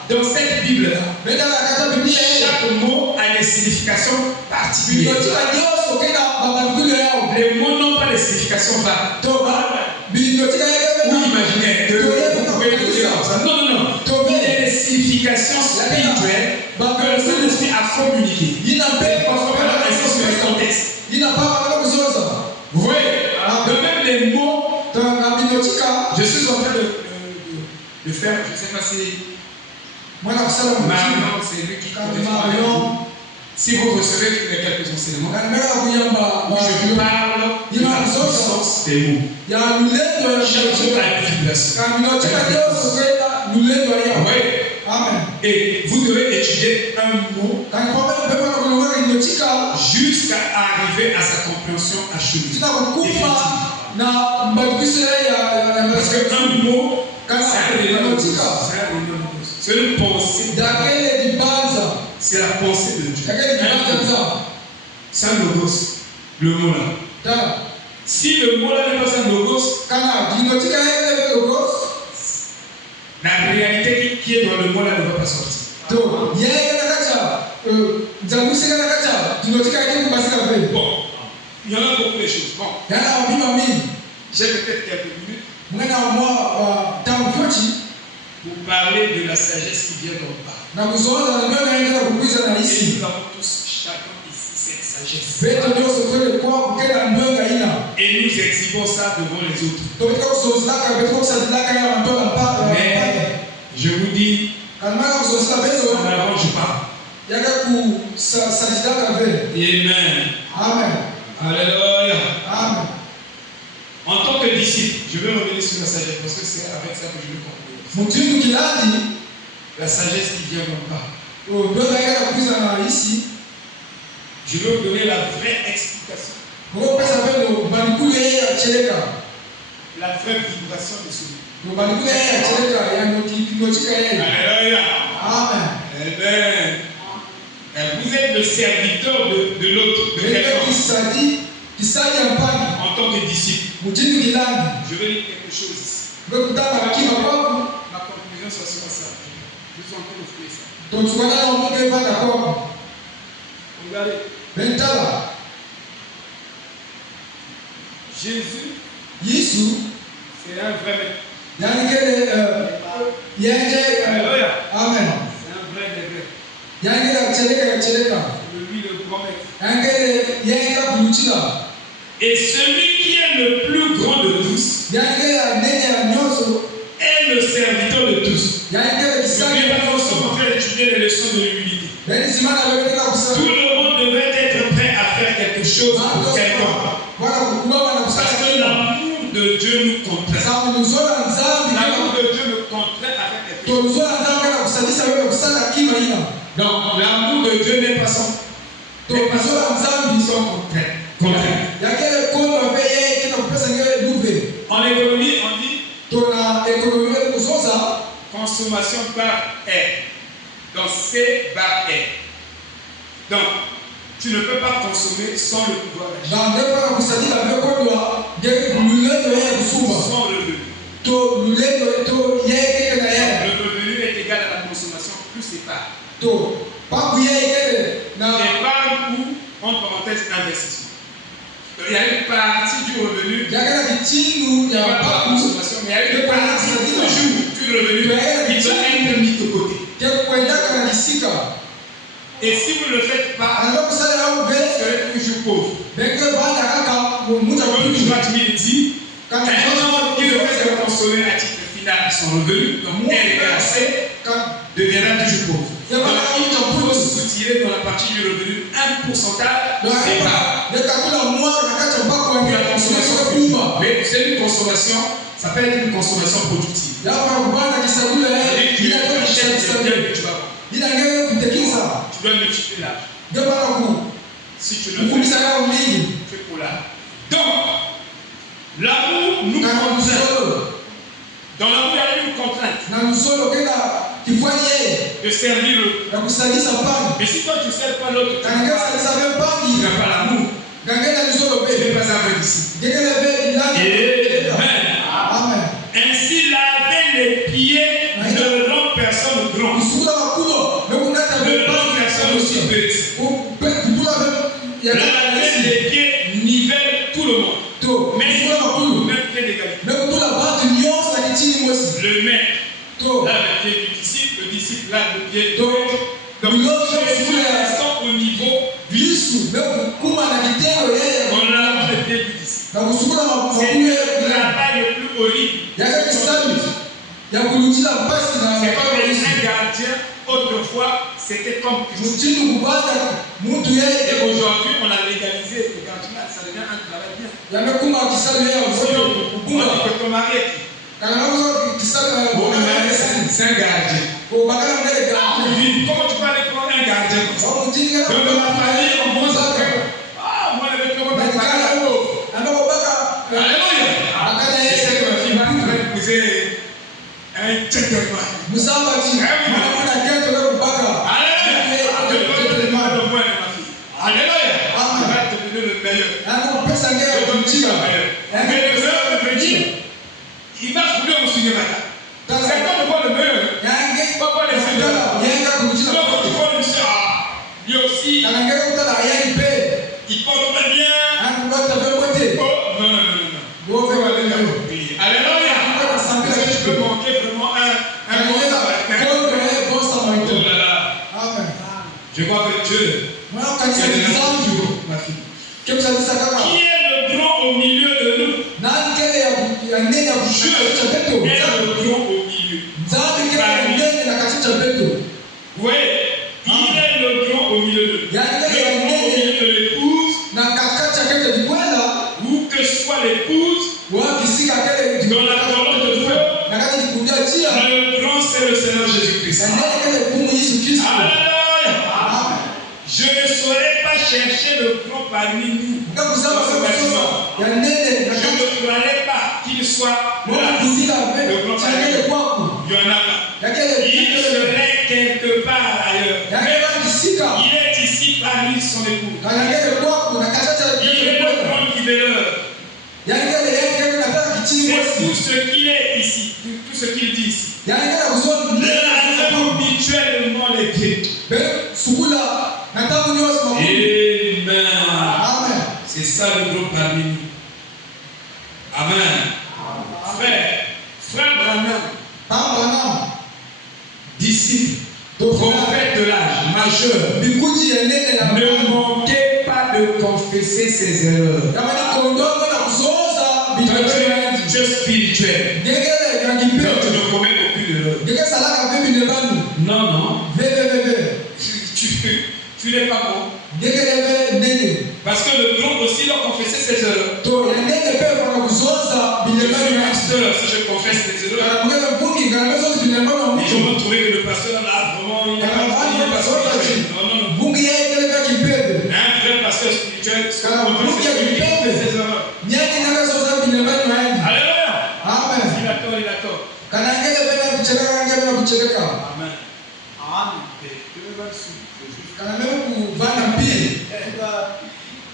dans cette Bible-là, chaque mot a une signification particulière. particulière. Les mots n'ont pas de signification vague ou imaginaire. Non. Il y a des significations spirituelles que le Saint-Esprit a communiquées. Il n'a pas ainsi sur le contexte. Vous voyez, de même les mots, je suis en train de faire, je ne sais pas si Marion, c'est lui qui connaît. Si vous recevez quelques enseignements, je parle de la puissance des mots. Chaque jour a une vibration. Oui. Et vous devez étudier un mot jusqu'à arriver à sa compréhension achevée. Parce qu'un mot, c'est une pensée. C'est la pensée de Dieu. C'est un logos, le mot là. Si le mot là n'est pas un logos, la réalité qui est dans le mot là ne va pas sortir. Bon, il y en a beaucoup de choses. Bon, j'ai peut-être quelques minutes pour parler de la sagesse qui vient d'en bas. Et nous avons tous, chacun ici, cette sagesse. Et nous exhibons ça devant les autres. Mais je vous dis, en avant je parle. Amen. Alléluia. En tant que disciple, je vais revenir sur la sagesse parce que c'est avec ça que je veux conclure. La sagesse qui vient d'en bas. Je vais vous donner la vraie explication. La vraie vibration de ce livre. Alléluia. Amen. Vous êtes le serviteur de l'autre, de quelqu'un. En tant que disciple. Je vais dire quelque chose ici. Ma conclusion sera ça. Je suis en train de faire ça. Regardez. Jésus, c'est un vrai maître. Alléluia. Amen. C'est un vrai degré. Lui, le grand maître. Et celui qui est le plus grand de tous est le serviteur de tous. N'oubliez pas qu'on est en train d'étudier les leçons de l'humilité. Tout le monde devait être prêt à faire quelque chose pour quelqu'un. Parce que l'amour de Dieu nous contraint. L'amour de Dieu nous contraint à faire quelque chose. Donc, l'amour de Dieu n'est pas son contraire. En économie, on dit consommation par R. Donc, C par R. Donc, tu ne peux pas consommer sans le pouvoir d'achat. Sans revenu. Le revenu est égal à la consommation plus épargne. Épargne ou, entre parenthèses, investissement. Il y a une partie du revenu, il n'y a pas de consommation, mais il y a une partie du revenu qui doit être mis de côté. Et si vous ne le faites pas, vous serez toujours pauvre. Comme tu vas te dire, un homme qui ne fait que consommer à titre final son revenu, donc R égale à C, deviendra toujours pauvre. Donc il faut soutirer dans la partie du revenu un pourcentage d'épargne. Mais c'est une consommation, ça peut être une consommation productive. Tu dois multiplier l'argent. Si tu le fais, tu es pour l'argent. Donc, l'amour nous contraint. Dans l'amour, il y a une contrainte de servir l'autre. Mais si toi tu ne sers pas l'autre, tu n'as pas l'amour. Tu n'es pas un vrai disciple. Amen. Ainsi, laver les pieds ne rend personne grand. Ne rend personne aussi petit. le maître lave le pied du disciple, le disciple lave le pied de l'autre. Donc, Jésus reste au niveau du disciple. On lave le pied du disciple. C'est le travail le plus horrible. C'est comme un gardien, autrefois, c'était comme Christ. Et aujourd'hui, on a légalisé le gardien, ça devient un travail bien. Si on dit que ton mari est c'est un gardien. Comment tu peux aller prendre un gardien comme ça? Donc dans ma famille, on pense à moi, je vais te remettre ma carte. Alléluia. C'est que ma fille va épouser un gentleman. Alléluia. Tu vas devenir le meilleur. Mais le meilleur veut venir. Il va fouler au cinéma. C'est comme le meilleur. Pas les seigneurs. Sinon, quand tu vois le monsieur, lui aussi, il porte pas bien. Oh, non. Alléluia. Parce que tu peux manquer vraiment un bon samaritain. Oh là là. Je vois que Dieu, il y a des gens, ma fille. Qui est le grand au milieu de nous? Dieu est le grand au milieu. Vous voyez, il est le grand au milieu de nous. Le grand au milieu de l'épouse, où que soit l'épouse, dans la parole de Dieu, le grand c'est le Seigneur Jésus-Christ. Alléluia. Je ne saurais pas chercher le grand parmi nous. Je ne croirais pas qu'il soit le grand parmi nous. Il y en a pas. Il serait quelque part ailleurs. Mais il est ici parmi son époux. Il est le grand libéreur. C'est tout ce qu'il est ici, tout ce qu'il dit ici. Lave habituellement les pieds. Amen. C'est ça le groupe parmi nous. Amen. Frère Branham, disciple, prophète de l'âge majeur, ne manquez pas de confesser ses erreurs. Tu es spirituel. Donc tu ne commets aucune erreur. Non. Tu n'es pas bon. Parce que le grand aussi doit confesser ses erreurs. Je suis pasteur, si je confesse mes erreurs, ils vont trouver que le pasteur là vraiment il n'est pas spirituel. Non. Un vrai pasteur spirituel, ce qu'on confesse ses erreurs. Alléluia. Il a tort. Amen.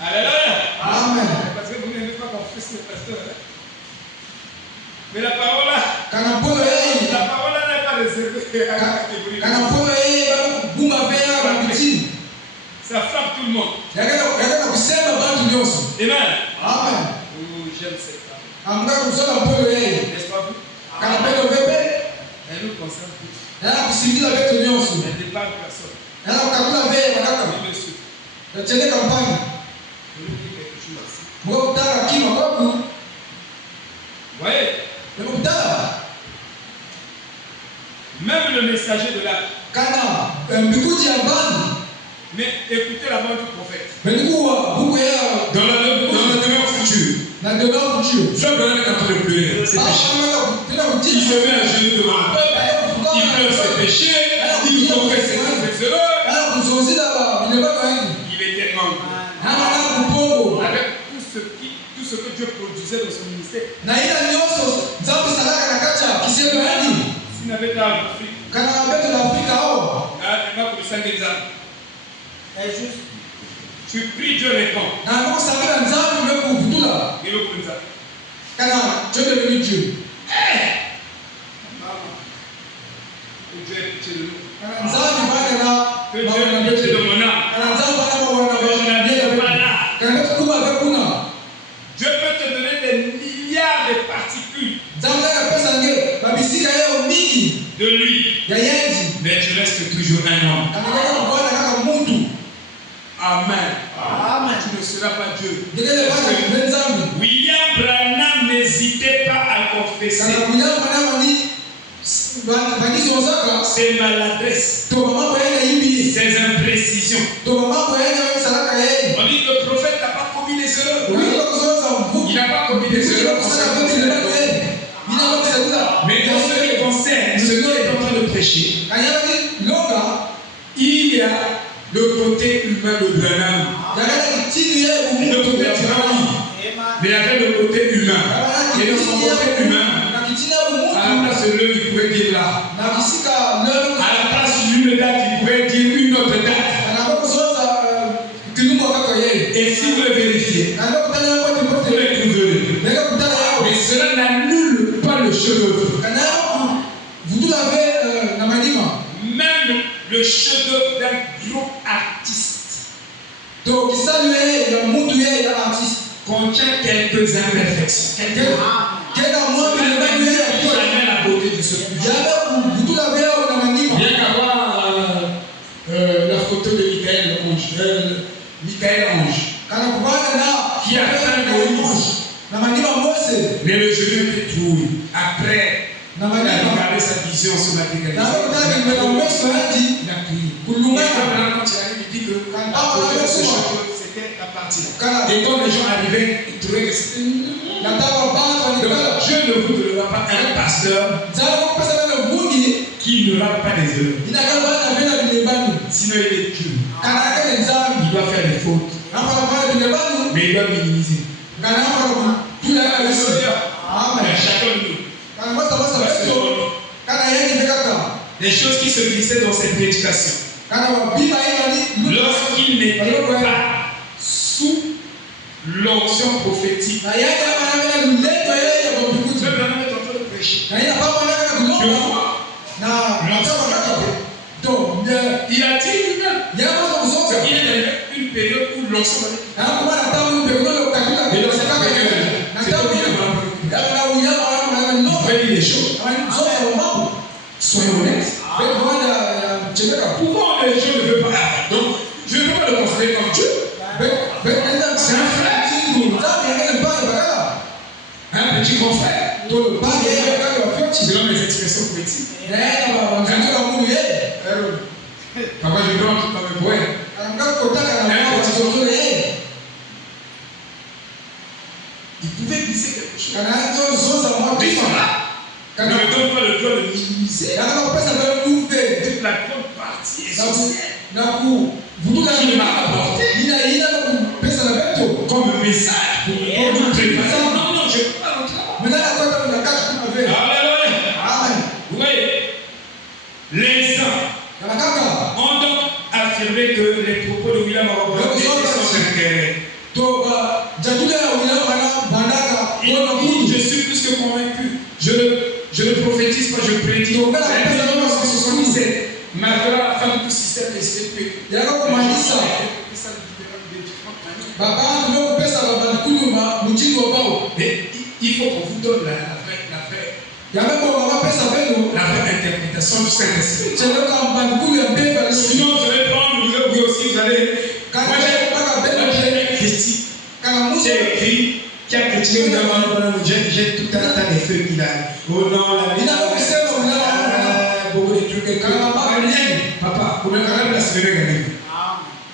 Alléluia. Parce que vous n'aimez pas confesser le pasteur. Mais la parole n'est pas réservée à la catégorie. Ça frappe tout le monde. Amen. J'aime cette parole. N'est-ce pas vous? Elle nous concerne tous. Elle ne dépend de personne. Oui, monsieur. Je vous dis quelque chose ici. Vous voyez? Même le messager de l'âge. Mais écoutez la voix du prophète. Dans la demeure future. Frère Branham est en train de pleurer. C'est péché. Il se met à genoux devant le peuple. Il pleure ses péchés. Il confesse ses erreurs. Il est tellement avec tout ce que Dieu produisait dans son ministère. S'il n'avait pas l'Afrique, il m'a commencé à dire ça. Tu pries, Dieu répond. Il est comme ça. Dieu est devenu Dieu. Que Dieu ait pitié de nous. Que Dieu ait pitié de mon âme. Dieu peut te donner des milliards de particules. de lui, mais tu restes toujours un homme. Amen. Tu ne seras pas Dieu. William Branham n'hésitait pas à confesser ses maladresses, ses imprécisions. On dit que le prophète n'a pas commis les erreurs. Il n'a pas commis les erreurs. Mais dans ce qui concerne ce qu'il est en train de prêcher, il y a le côté humain de Branham. Le côté divin, mais il y avait le côté humain. Et dans son côté humain, à la place de l'heure, il pouvait dire là. À la place d'une date, il pouvait dire une autre date. Et si vous le vérifiez, vous le trouverez. Mais cela n'annule pas le chef-d'œuvre. Même le chef-d'œuvre d'un gros artiste contient quelques imperfections. Jamais la beauté de ce projet. Bien qu'avoir la photo de Michael Ange, qui a fait Moïse, mais le genou était trouvé. Après, il a regardé sa vision sur la télé. Il a crié. Quand il arrive, il dit que c'était la partie là. Et quand les gens arrivaient, ils trouvaient que c'était Dieu ne vous donnera pas un pasteur qui ne rate pas des erreurs. Sinon, il est Dieu. Il doit faire des fautes. Mais il doit minimiser. Chacun de nous. Les choses qui se glissaient dans cette prédication. Lorsqu'il n'était pas sous l'onction prophétique. Le Branham est en train de prêcher. Il a dit lui-même. Il est dans une période où l'onction. Les choses. Soyons honnêtes. Pourquoi les gens ne veulent pas? Donc, je ne veux pas le considérer comme Dieu. C'est un frère. Un petit confrère. Selon mes expressions poétiques. Papa, je dois comme un poète. Il pouvait glisser quelque chose. Mais il ne donne pas le droit de minimiser. Toute la grande partie essentielle qu'il m'a apporté comme message pour nous préparer. Non, je ne peux pas l'entrer. Alléluia. Vous voyez, les uns ont donc affirmé que les propos de William Branham étaient sans intérêt. Je suis plus que convaincu. Je ne prophétise pas, je prédis. En 1977, malgré la fin de tout système de SPP, mais il faut qu'on vous donne la vraie interprétation du Saint-Esprit. Sinon, vous allez prendre, vous aussi, vous allez. Moi, j'ai un critique. J'ai écrit. Qui a critiqué j'ai tout un tas de feux qu'il a. Oh non, la vie. Beaucoup de trucs. Papa, comment la semaine gagnée?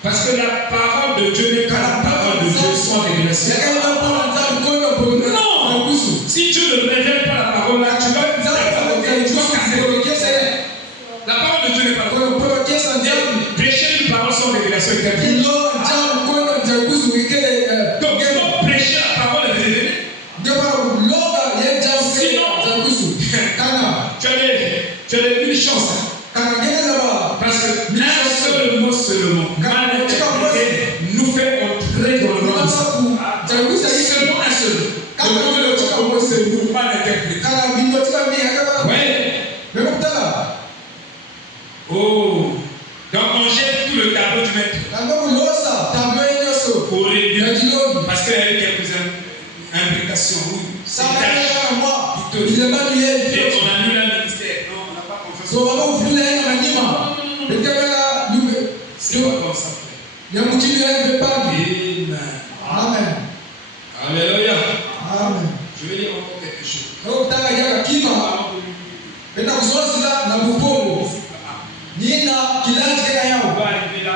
Parce que la parole de Dieu n'est pas la parole de Dieu sans révélation. Non! Si Dieu ne révèle pas la parole là, tu vas casser. La parole de Dieu n'est pas la parole. Prêcher une parole sans révélation est perdu. Tu as des mille chances. Parce que un seul mot seulement nous fait entrer dans le monde. Seulement un seul. Le mot c'est le mouvement interprété. Oui. Oh. Donc on jette tout le tableau du maître. Au début. Parce qu'il y a eu quelques implications. Et on a mis la ministère. Non, on n'a pas confiance. Amen. Alléluia. Amen. Je vais dire encore quelque chose. On va arriver là.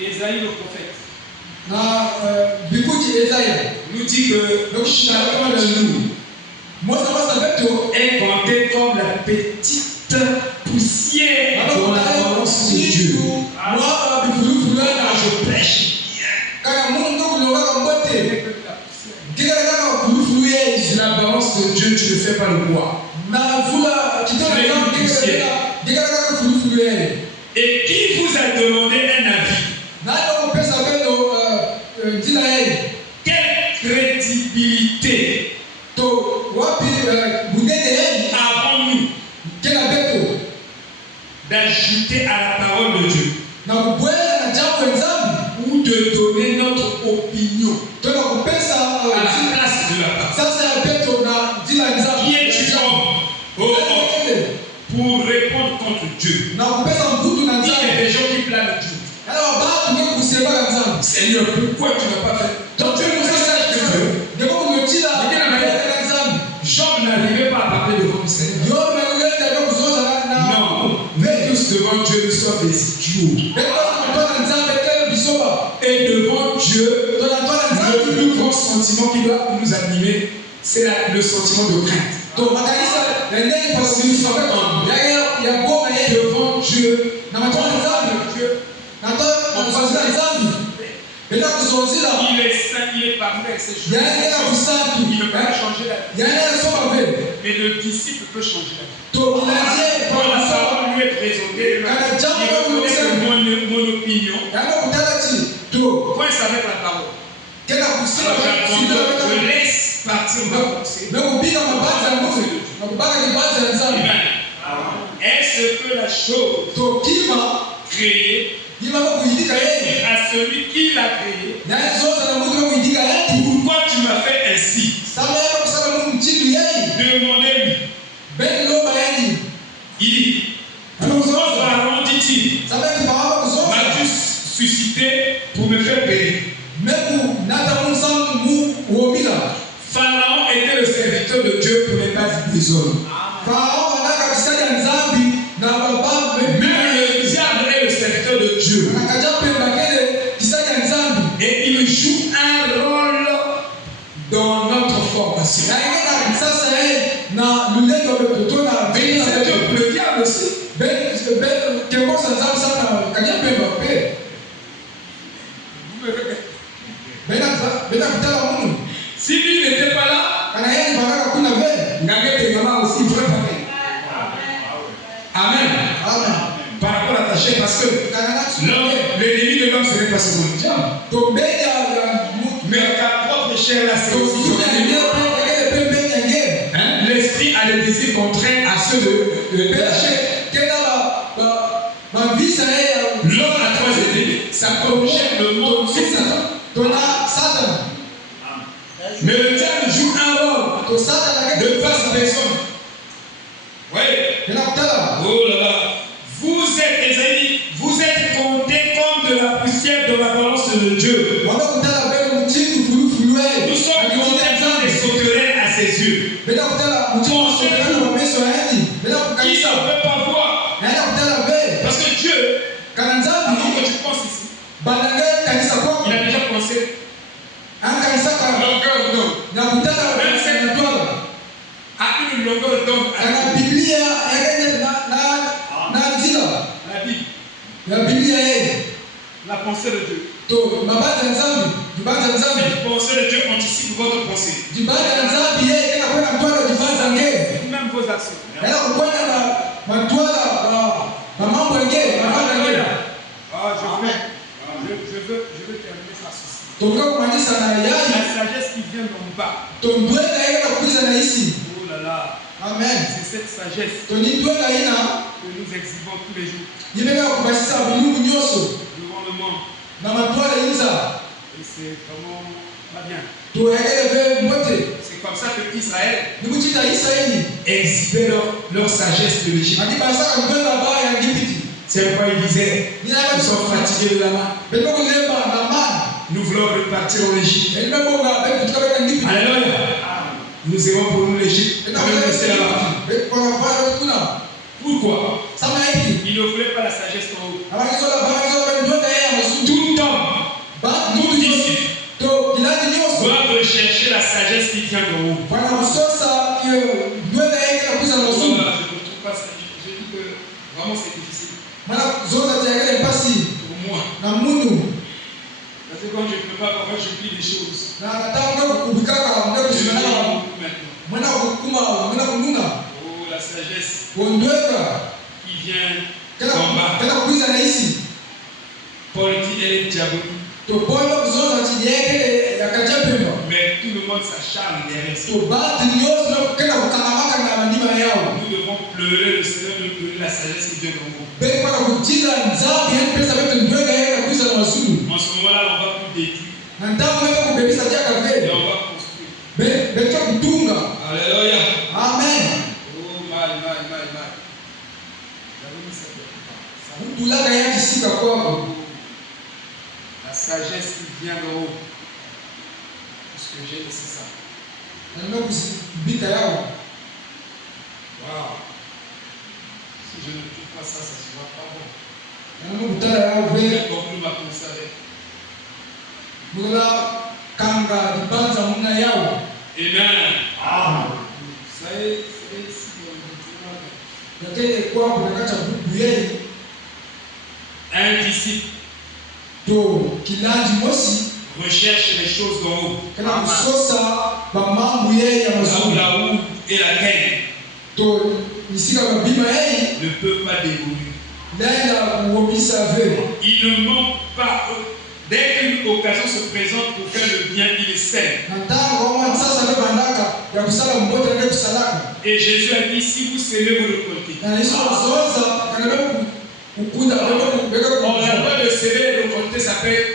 Ésaïe le prophète nous dit que chacun de nous est compté comme la petite poussière dans la balance de Dieu. Je prêche. La balance de Dieu, tu ne fais pas le poids. Et qui vous a demandé un avis? Quelle crédibilité avons-nous d'ajouter à la parole de Dieu ou de donner notre opinion à la place de la parole? Qui es-tu homme, oh homme, pour répondre contre Dieu? Il y a des gens qui planent Dieu. Seigneur, pourquoi tu n'as pas fait? Donc tu es le message de Dieu. Job n'arrivait pas à parler devant le Seigneur. Non, mais tous devant Dieu, nous sommes des idiots. Et devant Dieu, le plus grand sentiment qui doit nous animer, c'est le sentiment de crainte. Si nous sommes humbles devant Dieu, il est saint, il est parfait, c'est juste. Il ne peut pas changer la vie. Mais le disciple peut changer la vie. Quand la parole lui est présentée, il reconnaît mon opinion. Point avec la parole. Alors je laisse partir ma pensée. Est-ce que la chose créée à celui qui l'a créé, pourquoi tu m'as fait ainsi? Demandez-lui. Il dit, pourquoi Pharaon, dit-il, m'as-tu suscité pour me faire périr? Pharaon était le serviteur de Dieu pour ne pas dire des hommes. Même le diable est le serviteur de Dieu. Et il joue un rôle dans notre formation. Le diable aussi. Si lui n'était pas là, aussi préparé. Amen. Par rapport à ta chair, parce que l'ennemi de l'homme, ce n'est pas seulement le diable. Mais ta propre chair, là, c'est aussi son ennemi. L'esprit a des désirs contraires à ceux de la chair. L'homme a trois ennemis. Sa propre chair, le monde, c'est Satan. Mais le diable joue un rôle de face personne. Oui. Oh là là. Vous êtes, les amis, vous êtes comptés comme de la poussière de la balance de Dieu. Nous sommes comptés comme des sauterelles à ses yeux. Qui ne peut pas voir? Parce que Dieu, avant que tu penses ici, il a déjà pensé longueur d'onde. Même cette étoile a une longueur d'onde. La Bible. La pensée de Dieu. Cette pensée de Dieu anticipe votre pensée. Même vos actions. Je veux terminer par ceci. La sagesse qui vient d'en bas. Oh là là. Amen. C'est cette sagesse que nous exhibons tous les jours devant le monde. Et c'est vraiment pas bien. C'est comme ça que Israël exhibait leur sagesse de l'Égypte. C'est pourquoi il disait, nous sommes fatigués de la main. Nous voulons repartir en Égypte. Alléluia. Nous aimons pour nous l'Égypte. Nous voulons rester là-bas. Pourquoi? Il ne voulait pas la sagesse en haut. Tout homme, tout disciple doit rechercher la sagesse qui vient d'en haut. Je ne trouve pas ça. Je dis que vraiment c'est difficile. Pour moi. Parce que quand je ne peux pas, parfois je plie des choses. Oh, la sagesse qui vient d'en bas. Paul dit elle est diabolique. Mais tout le monde s'acharne derrière ça. Nous devons pleurer le Seigneur de pleurer la sagesse qui vient d'en haut. En ce moment-là, on va plus détruire. Et on va construire. Alléluia. Amen. Oh, mal. La sagesse qui vient d'en haut. Ce que j'ai, c'est ça. Wow. Si je ne trouve pas ça, ça ne sera pas bon. Je vais conclure ma pensée avec. Amen. Ça y est, un disciple recherche les choses d'en haut. Là où est la terre ne peut pas dévoluer. Il ne manque pas. Dès qu'une occasion se présente pour faire le bien, il est sain. Et Jésus a dit, si vous semez, vous récoltez. On a le droit de semer et de récolter, ça s'appelle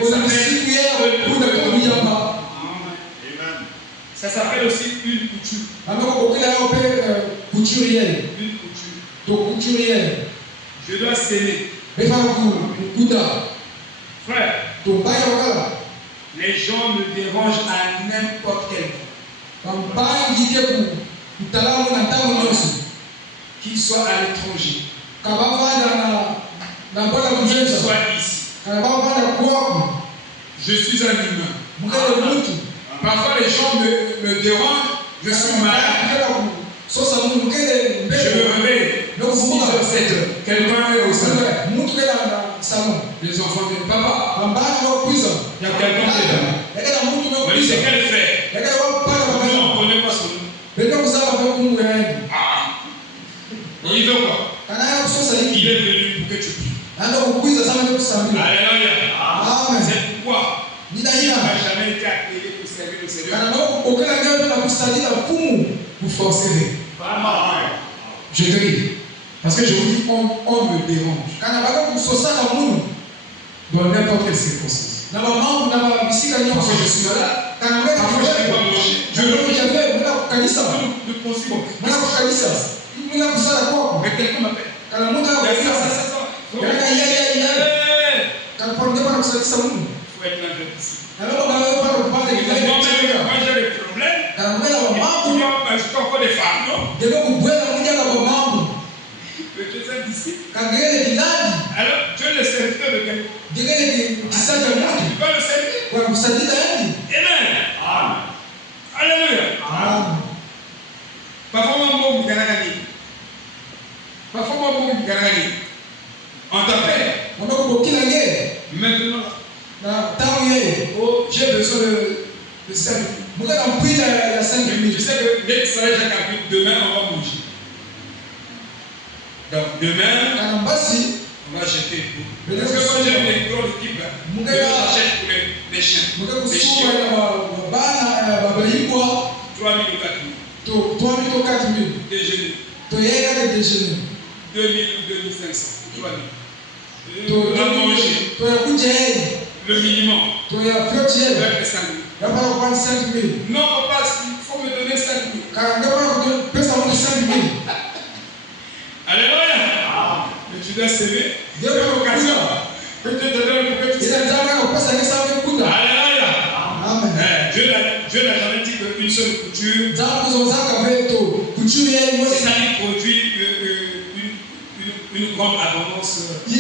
ça s'appelle aussi une couture. Une couture. Je dois semer. Frère, les gens me dérangent à n'importe quel point. Qu'ils soient à l'étranger, qu'ils soient ici. Je suis un humain. Parfois les gens me dérangent, je suis malade. Je me réveille. 6h, 7h. Quelqu'un est au salon. Les enfants viennent, papa. Il y a quelqu'un qui est là. Mais c'est quel frère? Nous, on ne connaît pas son nom. Il veut quoi? Il est venu pour que tu pries. Alléluia. C'est pourquoi il n'a jamais été appelé pour servir le Seigneur. Pour forcer. Je te dis. Parce que je vous dis, on me dérange. Dans n'importe quelle circonstance. Parfois je suis malade. Parfois je n'ai pas mangé. Je le fais. Le possible. Mais quelqu'un m'appelle. Il faut être Moi j'ai des problèmes. Je suis encore des femmes, non? Mais tu es un disciple. Alors tu es le serviteur de quelqu'un. Tu vas le servir. Amen. Alléluia. Parfois on t'appelle. Maintenant, j'ai besoin de 5 minutes. Je sais que dès que ça Jacques a pris, demain on va manger. Donc demain, on va jeter tout. Parce que quand j'aime les gros équipes, j'achète pour les chiens. 3 000 ou 4 000. Déjeuner. 2 000 ou 2 500. 3 000. On va manger. le minimum. Tu es à plus de Avec les 5 000. Il n'y a pas de prendre 5 000. Non, papa, il faut me donner 5 000. Car il n'y a pas de personne de 5 000. Alléluia. Mais tu dois s'aimer. C'est l'occasion que Dieu te donne pour que tu s'aimes. Alléluia. Amen. Dieu n'a jamais dit qu'une seule couture, ça lui produit une grande abondance. Non.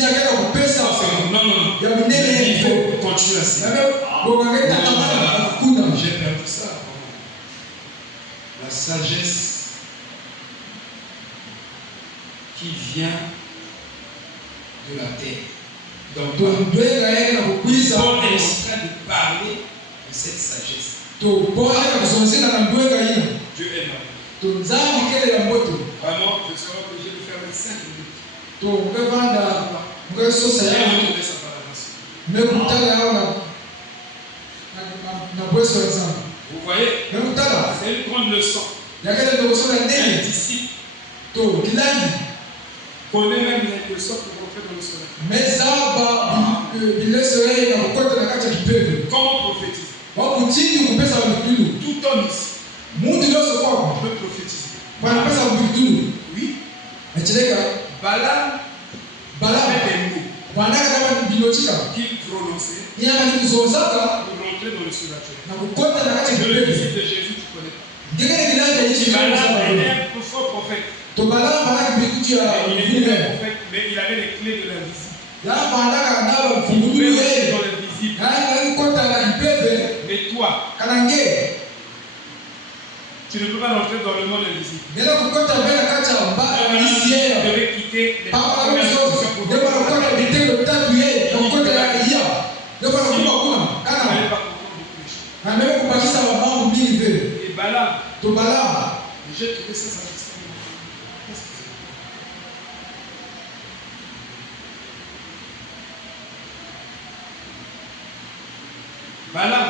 Il faut continuer à s'aimer. J'ai perdu ça. La sagesse qui vient de la terre. Donc, Paul est en train de parler de cette sagesse. Dieu est mort. Vraiment, je serai obligé de faire 5 minutes. J'ai retrouvé ça par avance. Vous voyez, c'est une grande leçon. Un disciple connaît même les leçons pour rentrer dans le soleil. Comment prophétiser? Tout homme ici peut prophétiser. Oui. Balaam avait des mots qu'il prononçait pour rentrer dans le surnaturel. Le disciple de Jésus, tu connais pas. Balaam était un plus fort prophète. Il était un prophète, mais il avait les clés de l'invisible. Il pouvait rentrer dans l'invisible. Mais toi, tu ne peux pas rentrer dans le monde invisible. Tu devais quitter les premières positions pour rentrer dans le monde. Tu n'allais pas comprendre beaucoup de choses. Et Balaam, j'ai trouvé ça satisfaisant. Balaam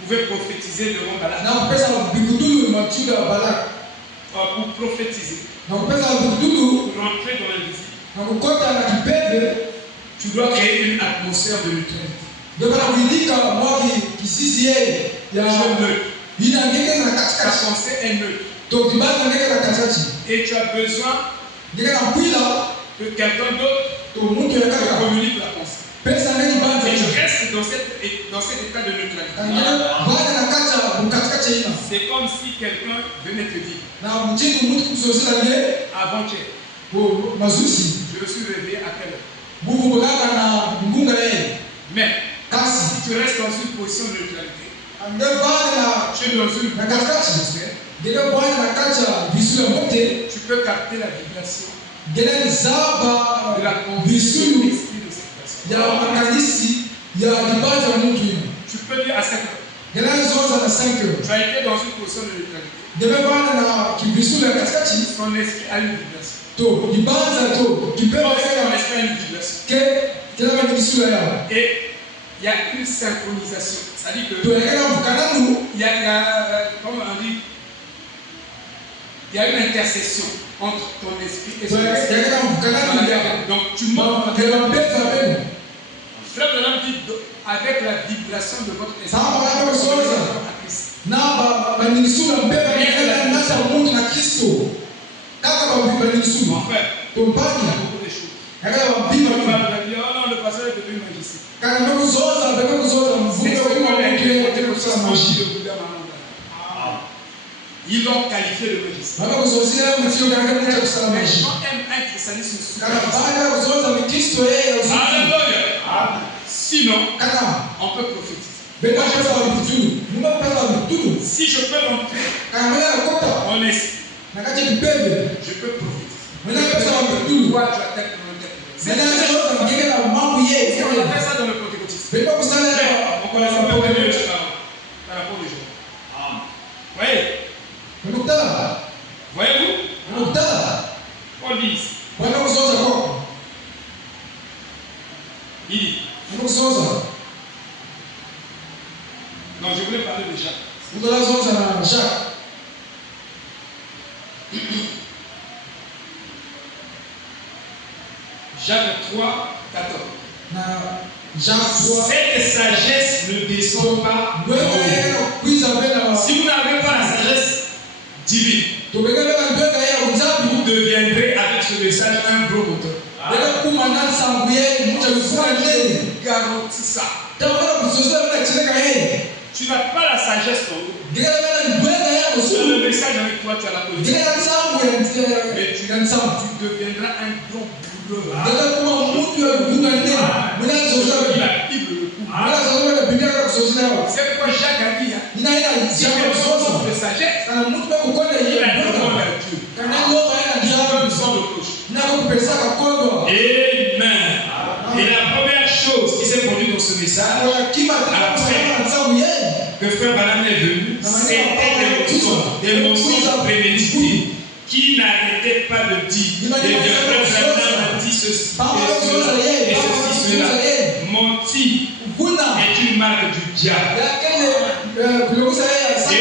pouvait prophétiser devant Balaam. Pour prophétiser, pour rentrer dans l'invisible, tu dois créer une atmosphère de neutralité. Ta pensée est neutre. Et tu as besoin que quelqu'un d'autre te communique la pensée. Et tu restes dans cet état de neutralité. C'est comme si quelqu'un venait te dire avant-hier, je me suis réveillé à quelle heure? Mais si tu restes dans une position de neutralité, tu es dans une atmosphère, tu peux capter la vibration de la conviction de l'esprit de cette personne. Tu peux dire à 5 heures. Tu as été dans une position de neutralité. Son esprit a une vibration. Tu peux penser que ton esprit a une vibration. Et il y a une synchronisation. C'est-à-dire que il y a comment on dit, il y a une intercession entre ton esprit et son esprit. Donc tu montes. Frère Branham dit avec la vibration de votre esprit. Mon frère, il y a beaucoup de choses. On va dire, oh non, le pasteur est devenu magicien. Ils l'ont qualifié de magicien. Les gens aiment un christianisme. Alléluia. Sinon, on peut prophétiser. Si je peux rentrer en esprit, je peux prophétiser. Toi, tu as tête dans la tête. On a fait ça dans le pentecôtisme. On connaît ça par rapport aux gens. Voyez? Voyez-vous? Paul dit ici. Il dit. Non, je voulais parler de Jacques. Jacques 3, 14. Cette sagesse ne descend pas. Si vous n'avez pas la sagesse divine, vous deviendrez avec ce message un gros moteur. Garantis ça. Tu n'as pas la sagesse pour vous. Sur le message avec toi, tu as la politique. Mais tu deviendras un gros boulot. C'est pourquoi Jacques a dit, si on a de sagesse, il a demandé à Dieu. Amen. Et la première chose qui s'est produite dans ce message, que Frère Branham est venu, c'était des mensonges prémédités qui n'arrêtaient pas de dire. Et bien Frère Branham a dit ceci et cela. Mentir est une marque du diable. Et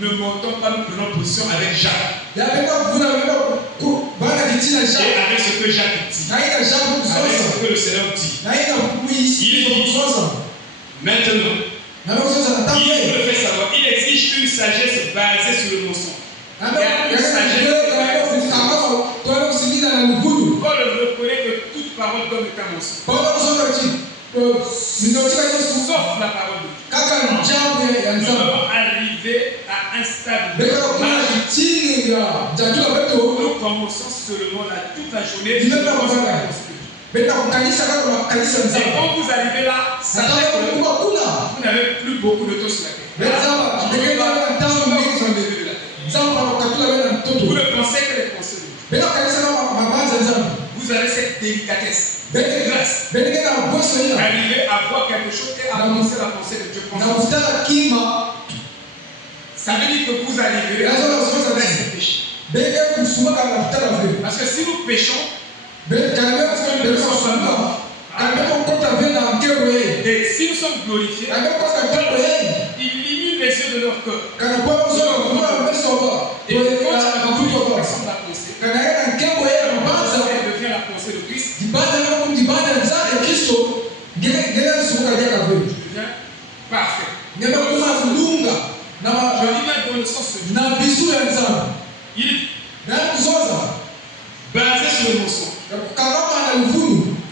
nous ne mentons pas, nous prenons position avec Jacques. Et avec ce que Jacques dit. Avec ce que le Seigneur dit. Il dit maintenant. Il me fait savoir, il exige une sagesse basée sur le mensonge. Paul reconnaît que toute parole d'homme est un mensonge. Sauf la parole de Dieu. Nous devons arriver à un stade de nous commençons seulement là toute la journée. Et quand vous arrivez là, sachez que vous n'avez plus beaucoup de temps sur la terre. Vous ne pensez que les pensées de Dieu. Vous avez cette délicatesse, cette grâce. Arriver à voir quelque chose et à penser la pensée de Dieu. Ça veut dire que vous arrivez à pécher. Parce que si nous péchons, et si nous sommes glorifiés, il illumine les yeux de leur cœur. Et quand tu as compris la personne de la pensée, elle devient la pensée de Christ. Tu deviens parfait. Je dis même dans le sens de il est basé sur le mensonge.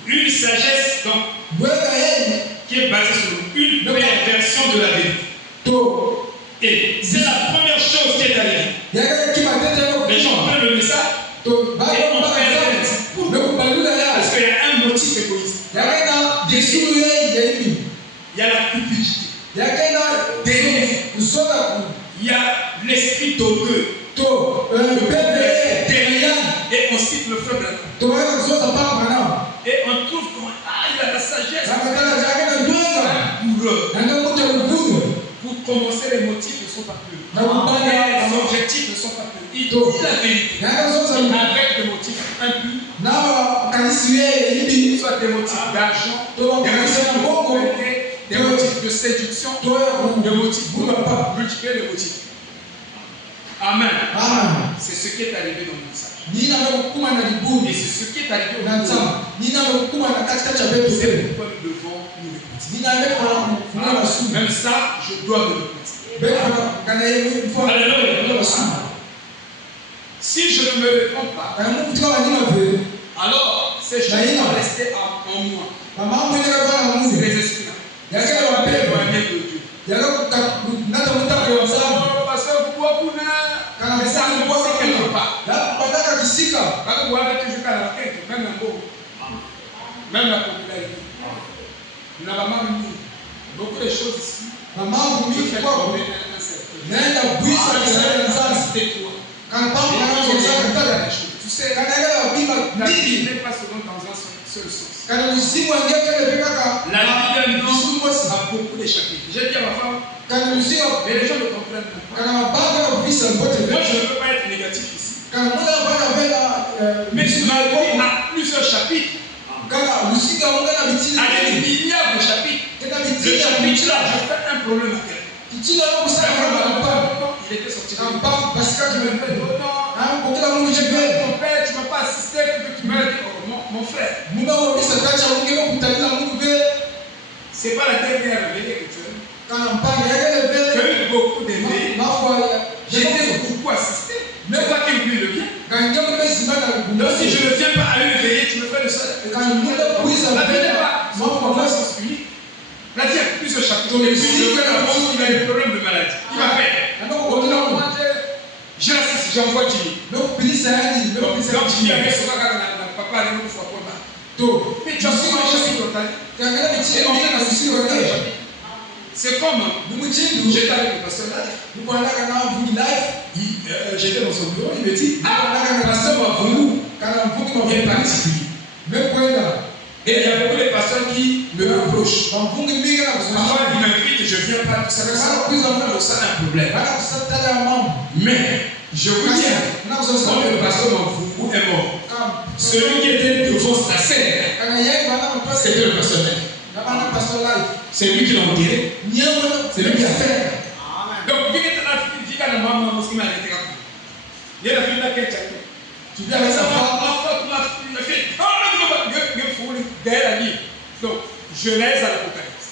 Une sagesse donc, qui est basée sur une perversion de la vérité. Et c'est la première chose qui est arrivée. Les gens prennent le message et on perd. Parce qu'il y a un motif égoïste. Il y a la cupidité. Il y a l'esprit d'orgueil. Et on cite le frère Branham. Et on trouve qu'il a la sagesse. Pour commencer, les motifs ne sont pas purs. Les objectifs ne sont pas purs. Il dit la vérité. Avec des motifs impurs, soit des motifs d'argent, des motifs de séduction, des motifs pour ne pas multiplier les motifs. Amen. C'est ce qui est arrivé dans le message. Et c'est ce qui est arrivé au monde. C'est pourquoi nous devons nous répéter. Même ça, je dois me répéter. Alléluia. Si je ne me réponds pas, alors ces choses vont rester en moi. C'est les esprits. Parce qu'on est éloigné de Dieu. Même la popularité. Beaucoup de choses ici. Tu sais, la vie n'est pas seulement dans un seul sens. La vie a beaucoup de chapitres. J'ai dit à ma femme, mais les gens ne comprennent pas. Moi, je ne veux pas être négatif ici. Mais ma vie a plusieurs chapitres. Avec des milliards de chapitres. Le chapitre là, je fais un problème à quelqu'un. Il était sorti de mon père, tu ne vas pas assister, tu m'as dit, oh, mon frère. c'est pas la dernière veillée que tu as eu beaucoup de veillées. J'étais beaucoup assisté. Mais toi qui oublies le bien. Donc si je ne viens pas à une veillée, tu me fais de ça. La vie n'est pas sans sens unique. La vie a plusieurs chapitres. Et puis il a des problèmes de maladie. Il va faire. Je l'assiste, j'envoie Jimmy. Donc Jimmy avait son papa allait nous voir. Mais tu as souvent un chapitre dans ta vie. C'est comme j'étais avec le pasteur j'étais dans son bureau, il me dit pasteur Mavungu est particulier. Et il y a beaucoup de pasteurs qui me reprochent. Parfois il m'invite, je ne viens pas, ça a un problème. Mais je vous dis, quand le pasteur Mavungu est mort, celui qui était devant sa scène, c'était le pasteur Mavungu. C'est lui qui l'a enterré. C'est lui qui l'a fait. Donc, il y a une maman qui m'a arrêté. Il y a la fille qui a été. Tu viens avec sa femme. Donc, Genèse à l'Apocalypse.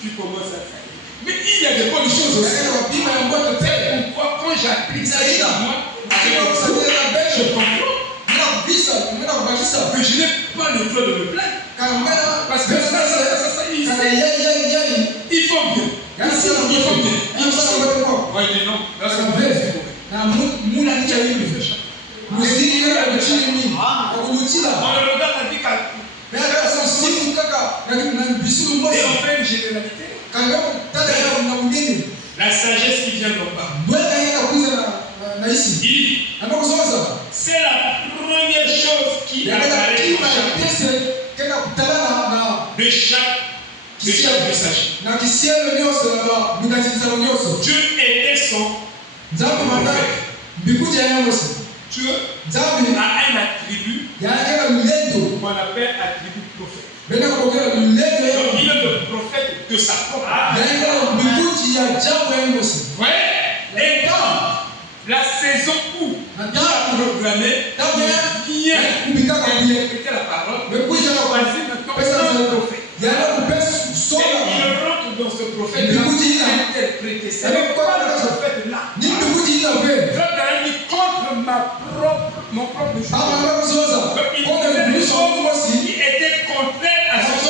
Tu commences à faire. Mais il y a des bonnes choses aussi. Pourquoi, quand j'applique ça chez moi, je comprends. Que je n'ai pas le droit de me plaindre. Parce que ça, il faut bien. Il faut bien. Oui, mais non. On le regarde avec et on fait une généralité. La sagesse qui vient d'en bas. C'est la première chose qui apparaît de chaque message. Dieu était son prophète. Dieu a un attribut qu'on appelle attribut prophète. Donc il est le prophète de sa propre et dans la saison où il a proclamé, il vient interpréter la parole, il choisit maintenant un prophète. Et il rentre dans ce prophète là pour interpréter ça. Ce n'est pas le prophète là. Contre mon propre jugement. Donc il faisait des choses qui étaient contraires à ce que je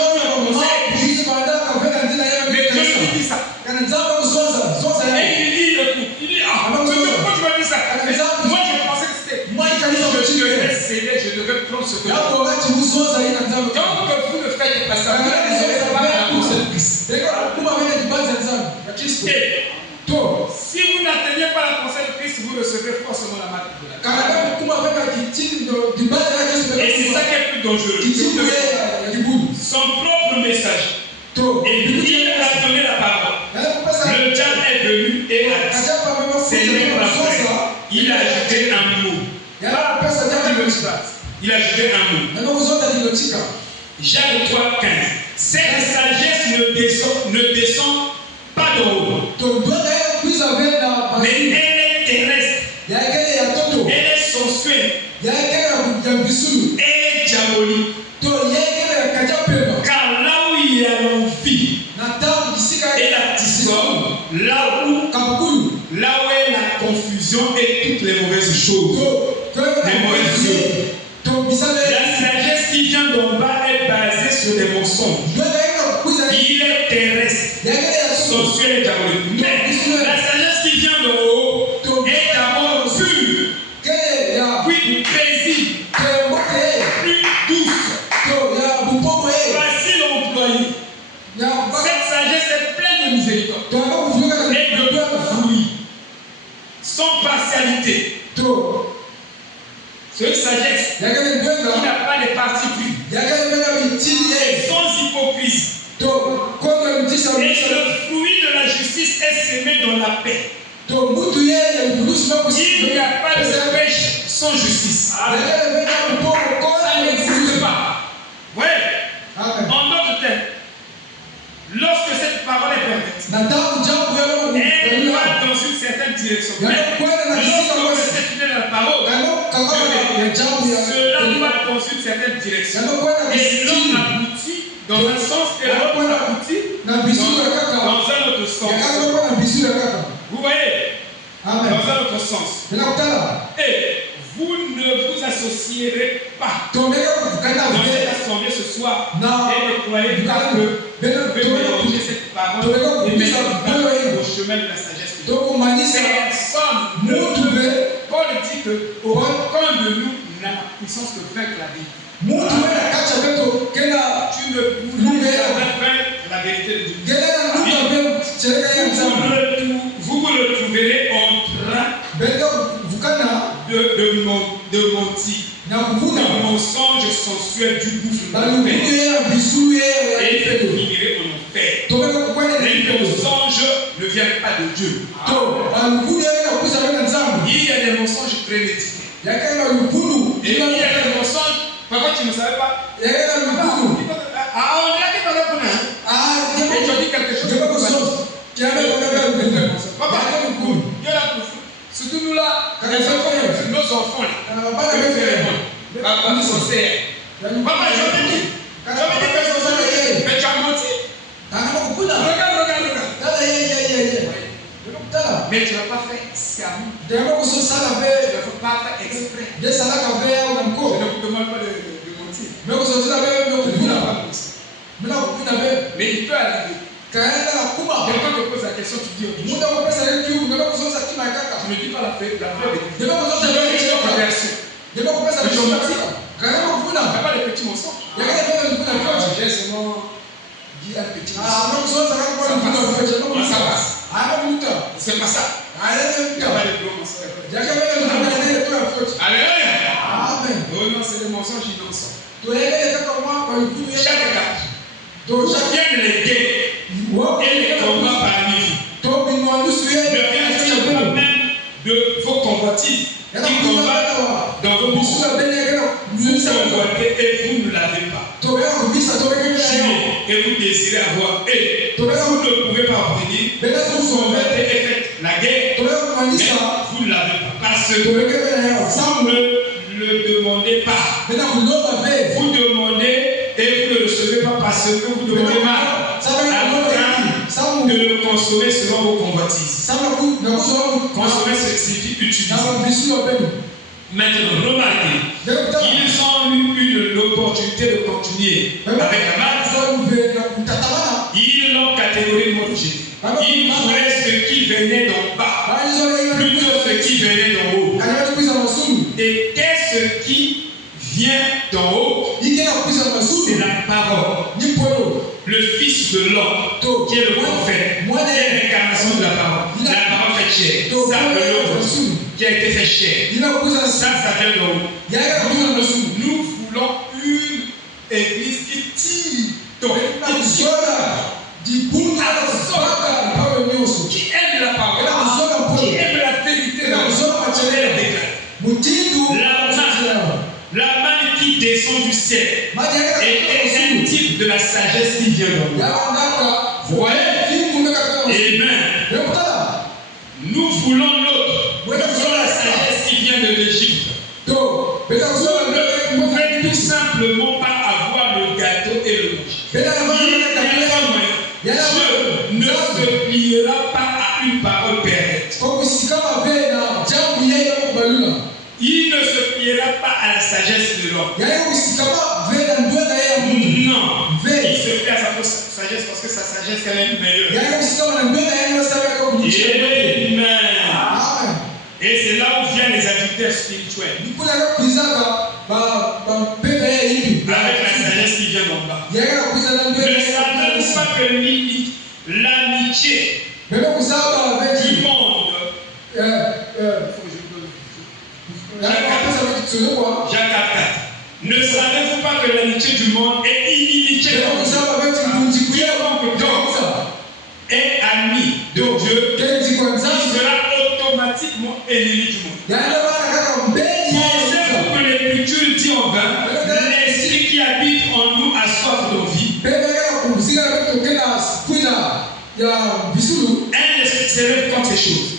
pensais. Mais Dieu lui dit ça. Et il dit, écoute, il dit, pourquoi tu m'as dit ça? Moi je pensais que c'était. Je devais céder, je devais prendre ce que je veux. Donc vous ne faites pas ça. Vous n'avez pas la course de Christ. Si vous n'atteignez pas la pensée de Christ, vous recevrez forcément la marque de la grâce. Et c'est ça qui est plus dangereux. Son propre message. Et lui, il a donné la parole. Le diable est venu et a dit, Seigneur, il a ajouté un mot. Il a ajouté un mot. Jacques 3, 15. Cette sagesse ne descend pas d'en haut. Mais elle est terrestre. Elle est sensuelle. Elle est diabolique. Car là où il y a l'envie et la discorde, là où est la confusion et toutes les mauvaises choses, la sagesse qui vient d'en bas est basée sur des mensonges. Il est terrestre, sensuel et diabolique. Mais la sagesse qui vient d'en haut est d'abord pure, puis paisible, plus douce, facile à employer. Cette sagesse est pleine de miséricorde et de fruits, sans partialité. C'est une sagesse qui n'a pas de parti pris et sans hypocrisie. Et le fruit de la justice est semé dans la paix. Il n'y a pas de pêche sans justice. Ça n'existe pas. Oui. En d'autres termes, lorsque cette parole est pervertie, elle va dans une certaine direction. Mais lorsque vous êtes dans la parole, cela va dans une certaine direction. Et l'homme aboutit dans un sens et l'autre aboutit un autre sens. Vous voyez? Dans un autre sens. Et vous ne vous associerez pas dans cette assemblée ce soir et ne croyez pas que vous pouvez mélanger cette parole et mettre au chemin de la sagesse. Paul dit que aucun de nous n'a la puissance de vaincre la vérité. Tu ne pourrais jamais vaincre la vérité de Dieu. Vous le trouverez en train de mentir. Le mensonge sensuel du gouffre et vous finirez en enfer. Les mensonges ne viennent pas de Dieu. Il y a des mensonges prémédités. Et il y a des mensonges, parfois tu ne savais pas. On dirait que tu as et tu dis quelque chose. Papa, surtout nous là, nos enfants là. Papa, sincère. Papa, je me dis quelque chose, mais tu as menti. Regarde. Mais tu n'as pas fait sciemment. Tu ne peux pas faire exprès. Je ne vous demande pas de mentir. Mais il peut arriver. Quelqu'un te pose la question, tu dis autre chose. Tu ne dis pas la vraie vérité. Tu veux une autre version. Tu n'as pas de petits mensonges. J'ai seulement dit un petit mensonge. Ça passe. C'est pas ça. Il n'y a pas de gros mensonges. Alléluia. Oh non, c'est des mensonges innocents. Chaque cas. Viennent les guerres et les combats parmi vous. Ne viennent pas même de vos convoitises qui combattent dans vos missions. Vous convoitez et vous ne l'avez pas. Et vous désirez avoir et vous ne pouvez pas obtenir. Vous combattez et faites la guerre, mais vous ne l'avez pas. Parce que vous ne le demandez pas. Vous demandez et vous ne le recevez pas parce que vous demandez mal. De le consommer selon vos convoitises. Consommer, ça signifie utiliser. Maintenant, remarquez, ils ont eu l'opportunité de continuer avec Amal. Ils l'ont catégoriquement rejeté. Ils voulaient ce qui venait d'en bas, plutôt ce qui venait d'en haut. Et qu'est-ce qui vient d'en haut? C'est la parole. Le Fils de l'homme, qui est le prophète, qui est l'incarnation de la parole. La parole fait chair. Ça, qui a été fait chair. Ça vient d'en haut. Nous voulons une église qui tire, qui aime la parole, qui aime la vérité, la main qui descend du ciel est un type de la sagesse qui vient d'en haut. Vous voyez? Amen. Nous voulons l'autre. Nous voulons la sagesse qui vient de l'Égypte. Vous ne pouvez tout simplement pas avoir le gâteau et le manger. Dieu ne se pliera pas à une parole perverse. Il ne se pliera pas à la sagesse de l'homme. Non. Il se plie à sa sagesse parce que sa sagesse elle est meilleure. Amen. Et c'est là où viennent les adultères spirituels. Avec la sagesse qui vient d'en bas. Ne savez-vous pas que l'amitié du monde, Jacques 4, ne savez-vous pas que l'amitié du monde est inimitié de Dieu? Quiconque est ami de Dieu, il sera automatiquement ennemi du monde. Pensez-vous que l'Écriture dit en vain, l'esprit qui habite en nous a soif de vie? Un esprit s'élève contre ces choses.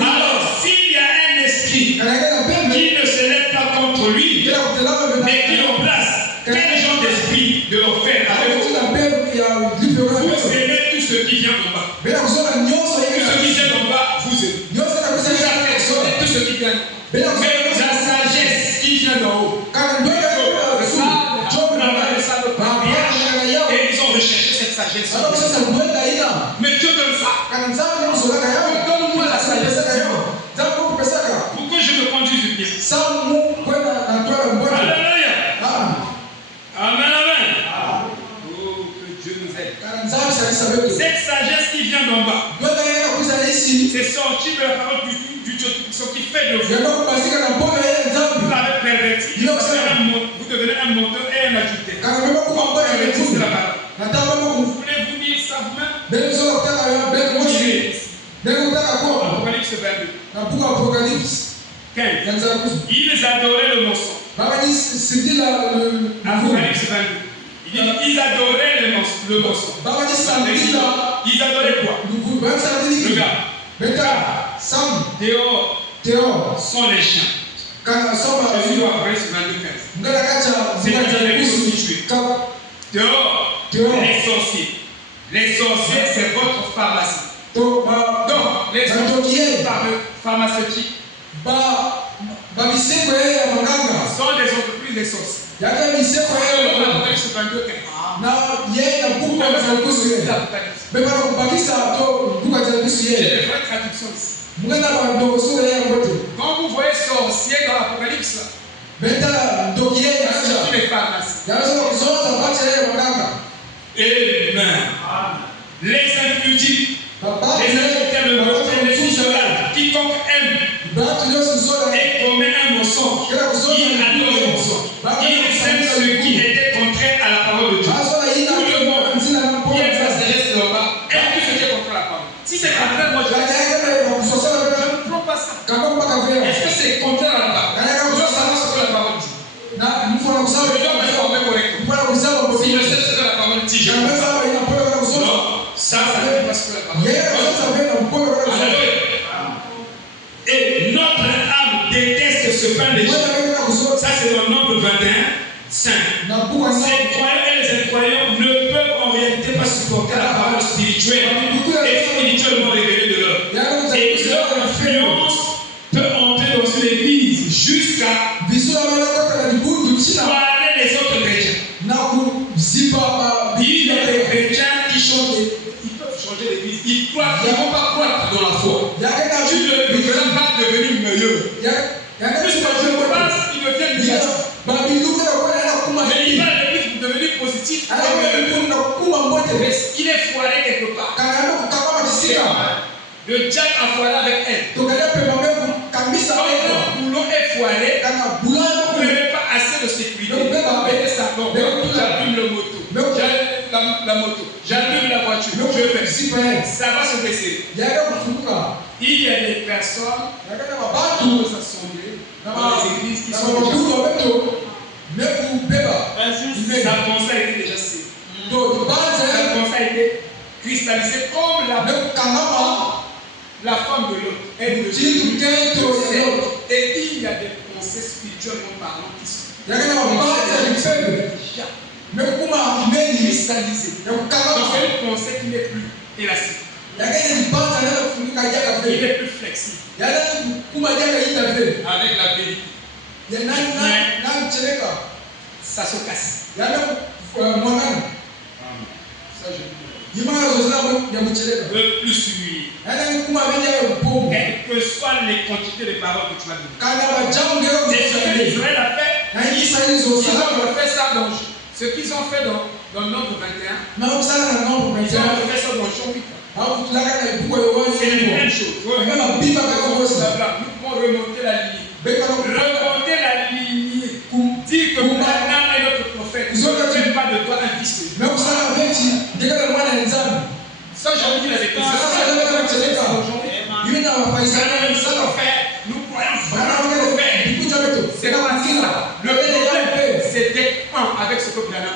Alors, s'il y a un esprit qui ne s'élève pas contre lui, mais qui le place, quel genre d'esprit de l'enfer avez-vous? Tout ce qui vient d'en bas vous aime. Vous affectionnez tout ce qui vient. Mais la sagesse qui vient d'en haut. Et ils ont recherché cette sagesse. Mais Dieu donne ça. Donne-moi la sagesse. Pour que je me conduise bien. Alléluia. Amen, amen. Oh, que Dieu nous aide. Cette sagesse qui vient d'en bas, c'est sorti de la parole du Dieu, ce qui fait de vous. Vous l'avez perverti. Vous devenez un monteur et un adultère. Vous pervertissez la parole. Vous voulez vous dire ça vous-même? Apocalypse 22. 15. Ils adoraient le mensonge. Apocalypse 22. Il dit ils adoraient le mensonge. Ils adoraient quoi? Regarde. Dehors sont les chiens. Jésus doit parler sur 22-15. C'est-à-dire les prostituées. Dehors, les sorciers. Les sorciers, c'est votre pharmacie. Donc, les sorciers pharmaceutiques sont des entreprises des sorciers. Apocalypse 22. J'ai des vraies traductions ici. Quand vous voyez sorcier dans l'Apocalypse, c'est les pharmacies. Amen. Les impudiques, les adultères, les isolades, quiconque aime et commet un mensonge, il adore le mensonge. Il aime ce qui était contraire à la parole de Dieu. Tout le monde qui aime sa sagesse de là-bas aime tout ce qui est contraire à la parole. Si c'est contraire, moi je ne prends pas ça. Est-ce que c'est contraire à la parole? Je dois savoir ce que la parole dit. Je dois me former correctement. Si je sais ce que la parole dit, je ne sais pas. Non, ça ne dit pas ce que la parole dit. Et notre âme déteste ce pain léger. Ça, c'est dans Nombre 21, 5. Ces croyants et les incroyants ne peuvent en réalité pas supporter la parole spirituelle et spirituellement révélée de l'homme. Et leur influence peut entrer dans une église jusqu'à foirer les autres chrétiens. Il y a des chrétiens qui chantent, ils peuvent changer l'église. Ils ne vont pas croire dans la foi. Tu ne devras pas devenir meilleur. Plus que je passe, il devient négatif. Mais il va à l'église pour devenir positif. Mais il est foiré quelque part. Le diable a foiré avec elle. Quand le boulot est foiré, vous n'avez pas assez de sécurité. Mettez ça. J'allume le moto. La moto. J'allume la voiture. Je fais. Ça va se baisser. Il y a des personnes dans les assemblées, dans les églises qui sont déjà. Sa pensée a été déjà scellée. Sa pensée a été cristallisée comme la femme de l'autre. Et il y a des pensées spirituellement parlant qui sont cristallisées. Donc c'est une pensée qui n'est plus élastique. Il est plus flexible. Avec la vérité. Ça se casse. Ça, je plus humilié. Quelles que soient les quantités de paroles que tu vas donner. C'est ce que Israël a fait. Ils ont fait ça dans ce qu'ils ont fait dans Nombre 21. Ils ont fait ça dans Jean 8. C'est la même chose. Nous pouvons remonter la lignée. Remonter la lignée. Dire que Branham est notre prophète. Ne fait pas de toi un fils de Dieu. Ça, j'ai envie de les écouter. Nous croyons vraiment. C'est pas ça. Le problème, c'est d'être un avec ce que Branham a.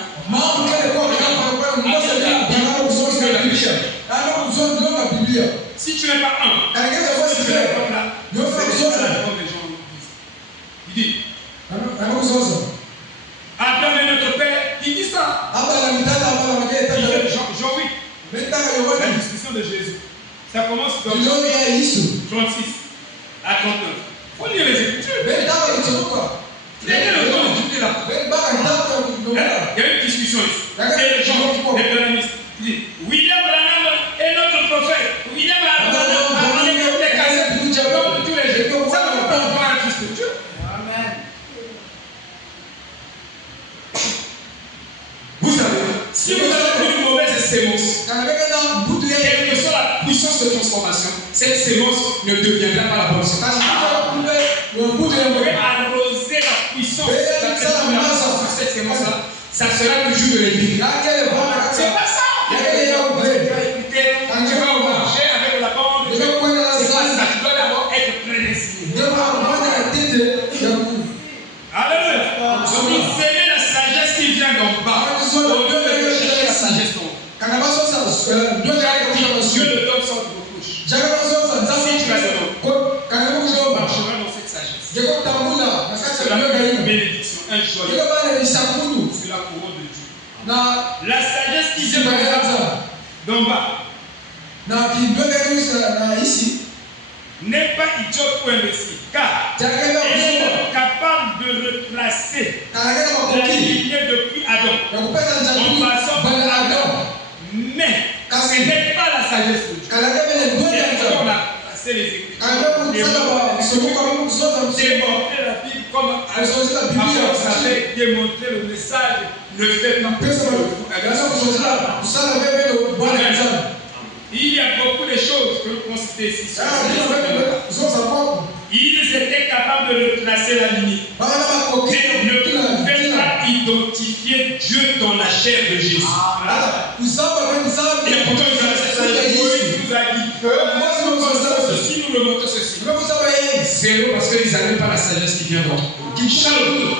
Si tu n'es pas un, si tu n'es pas là, c'est ça comme les gens disent. Il dit Abraham est notre père. Il dit ça. Jean 8. La discussion de Jésus. Ça commence dans 36 à 39. Il faut lire les Écritures. Il y a une discussion ici. Et les gens, les journalistes, disent William Branham est notre prophète. William Branham a écouté les cassettes comme tous les jours. Ça ne peut pas voir un fils de Dieu. Amen. Vous savez, si vous avez une mauvaise sémence, quelle que soit la puissance de transformation, cette sémence ne deviendra pas la bonne sémence. Vous pouvez arroser la puissance de cette sémence-là, ça sera toujours de l'épine. C'est pas ça. Tu vas marcher avec la bande. C'est pas ça. Tu dois d'abord être prédestiné. Alléluia. Donc vous aimez la sagesse qui vient d'en bas. Au lieu de chercher la sagesse d'en haut. Dieu ne donne sans reproche. Si tu as de l'eau, tu marcheras dans cette sagesse. C'est la bénédiction, un joyeux. C'est la couronne de Dieu. La sagesse qui vient d'en bas n'est pas idiote ou imbécile, car elle est capable de retracer la lignée depuis Adam en passant par Adam. Mais ce n'est pas la sagesse de Dieu. On a placé les Écritures, démontrer la Bible comme vous savez, démontrer le message, ne fait pas. Il y a beaucoup de choses que vous considérez ici. Ils étaient capables de retracer la lignée. Mais ne pouvaient pas identifier Dieu dans la chair de Jésus. Et pourtant, ils avaient cette sagesse. Moïse nous a dit ceci, nous le montrons ceci. Zéro, parce qu'ils n'avaient pas la sagesse qui vient d'en haut. Shalom.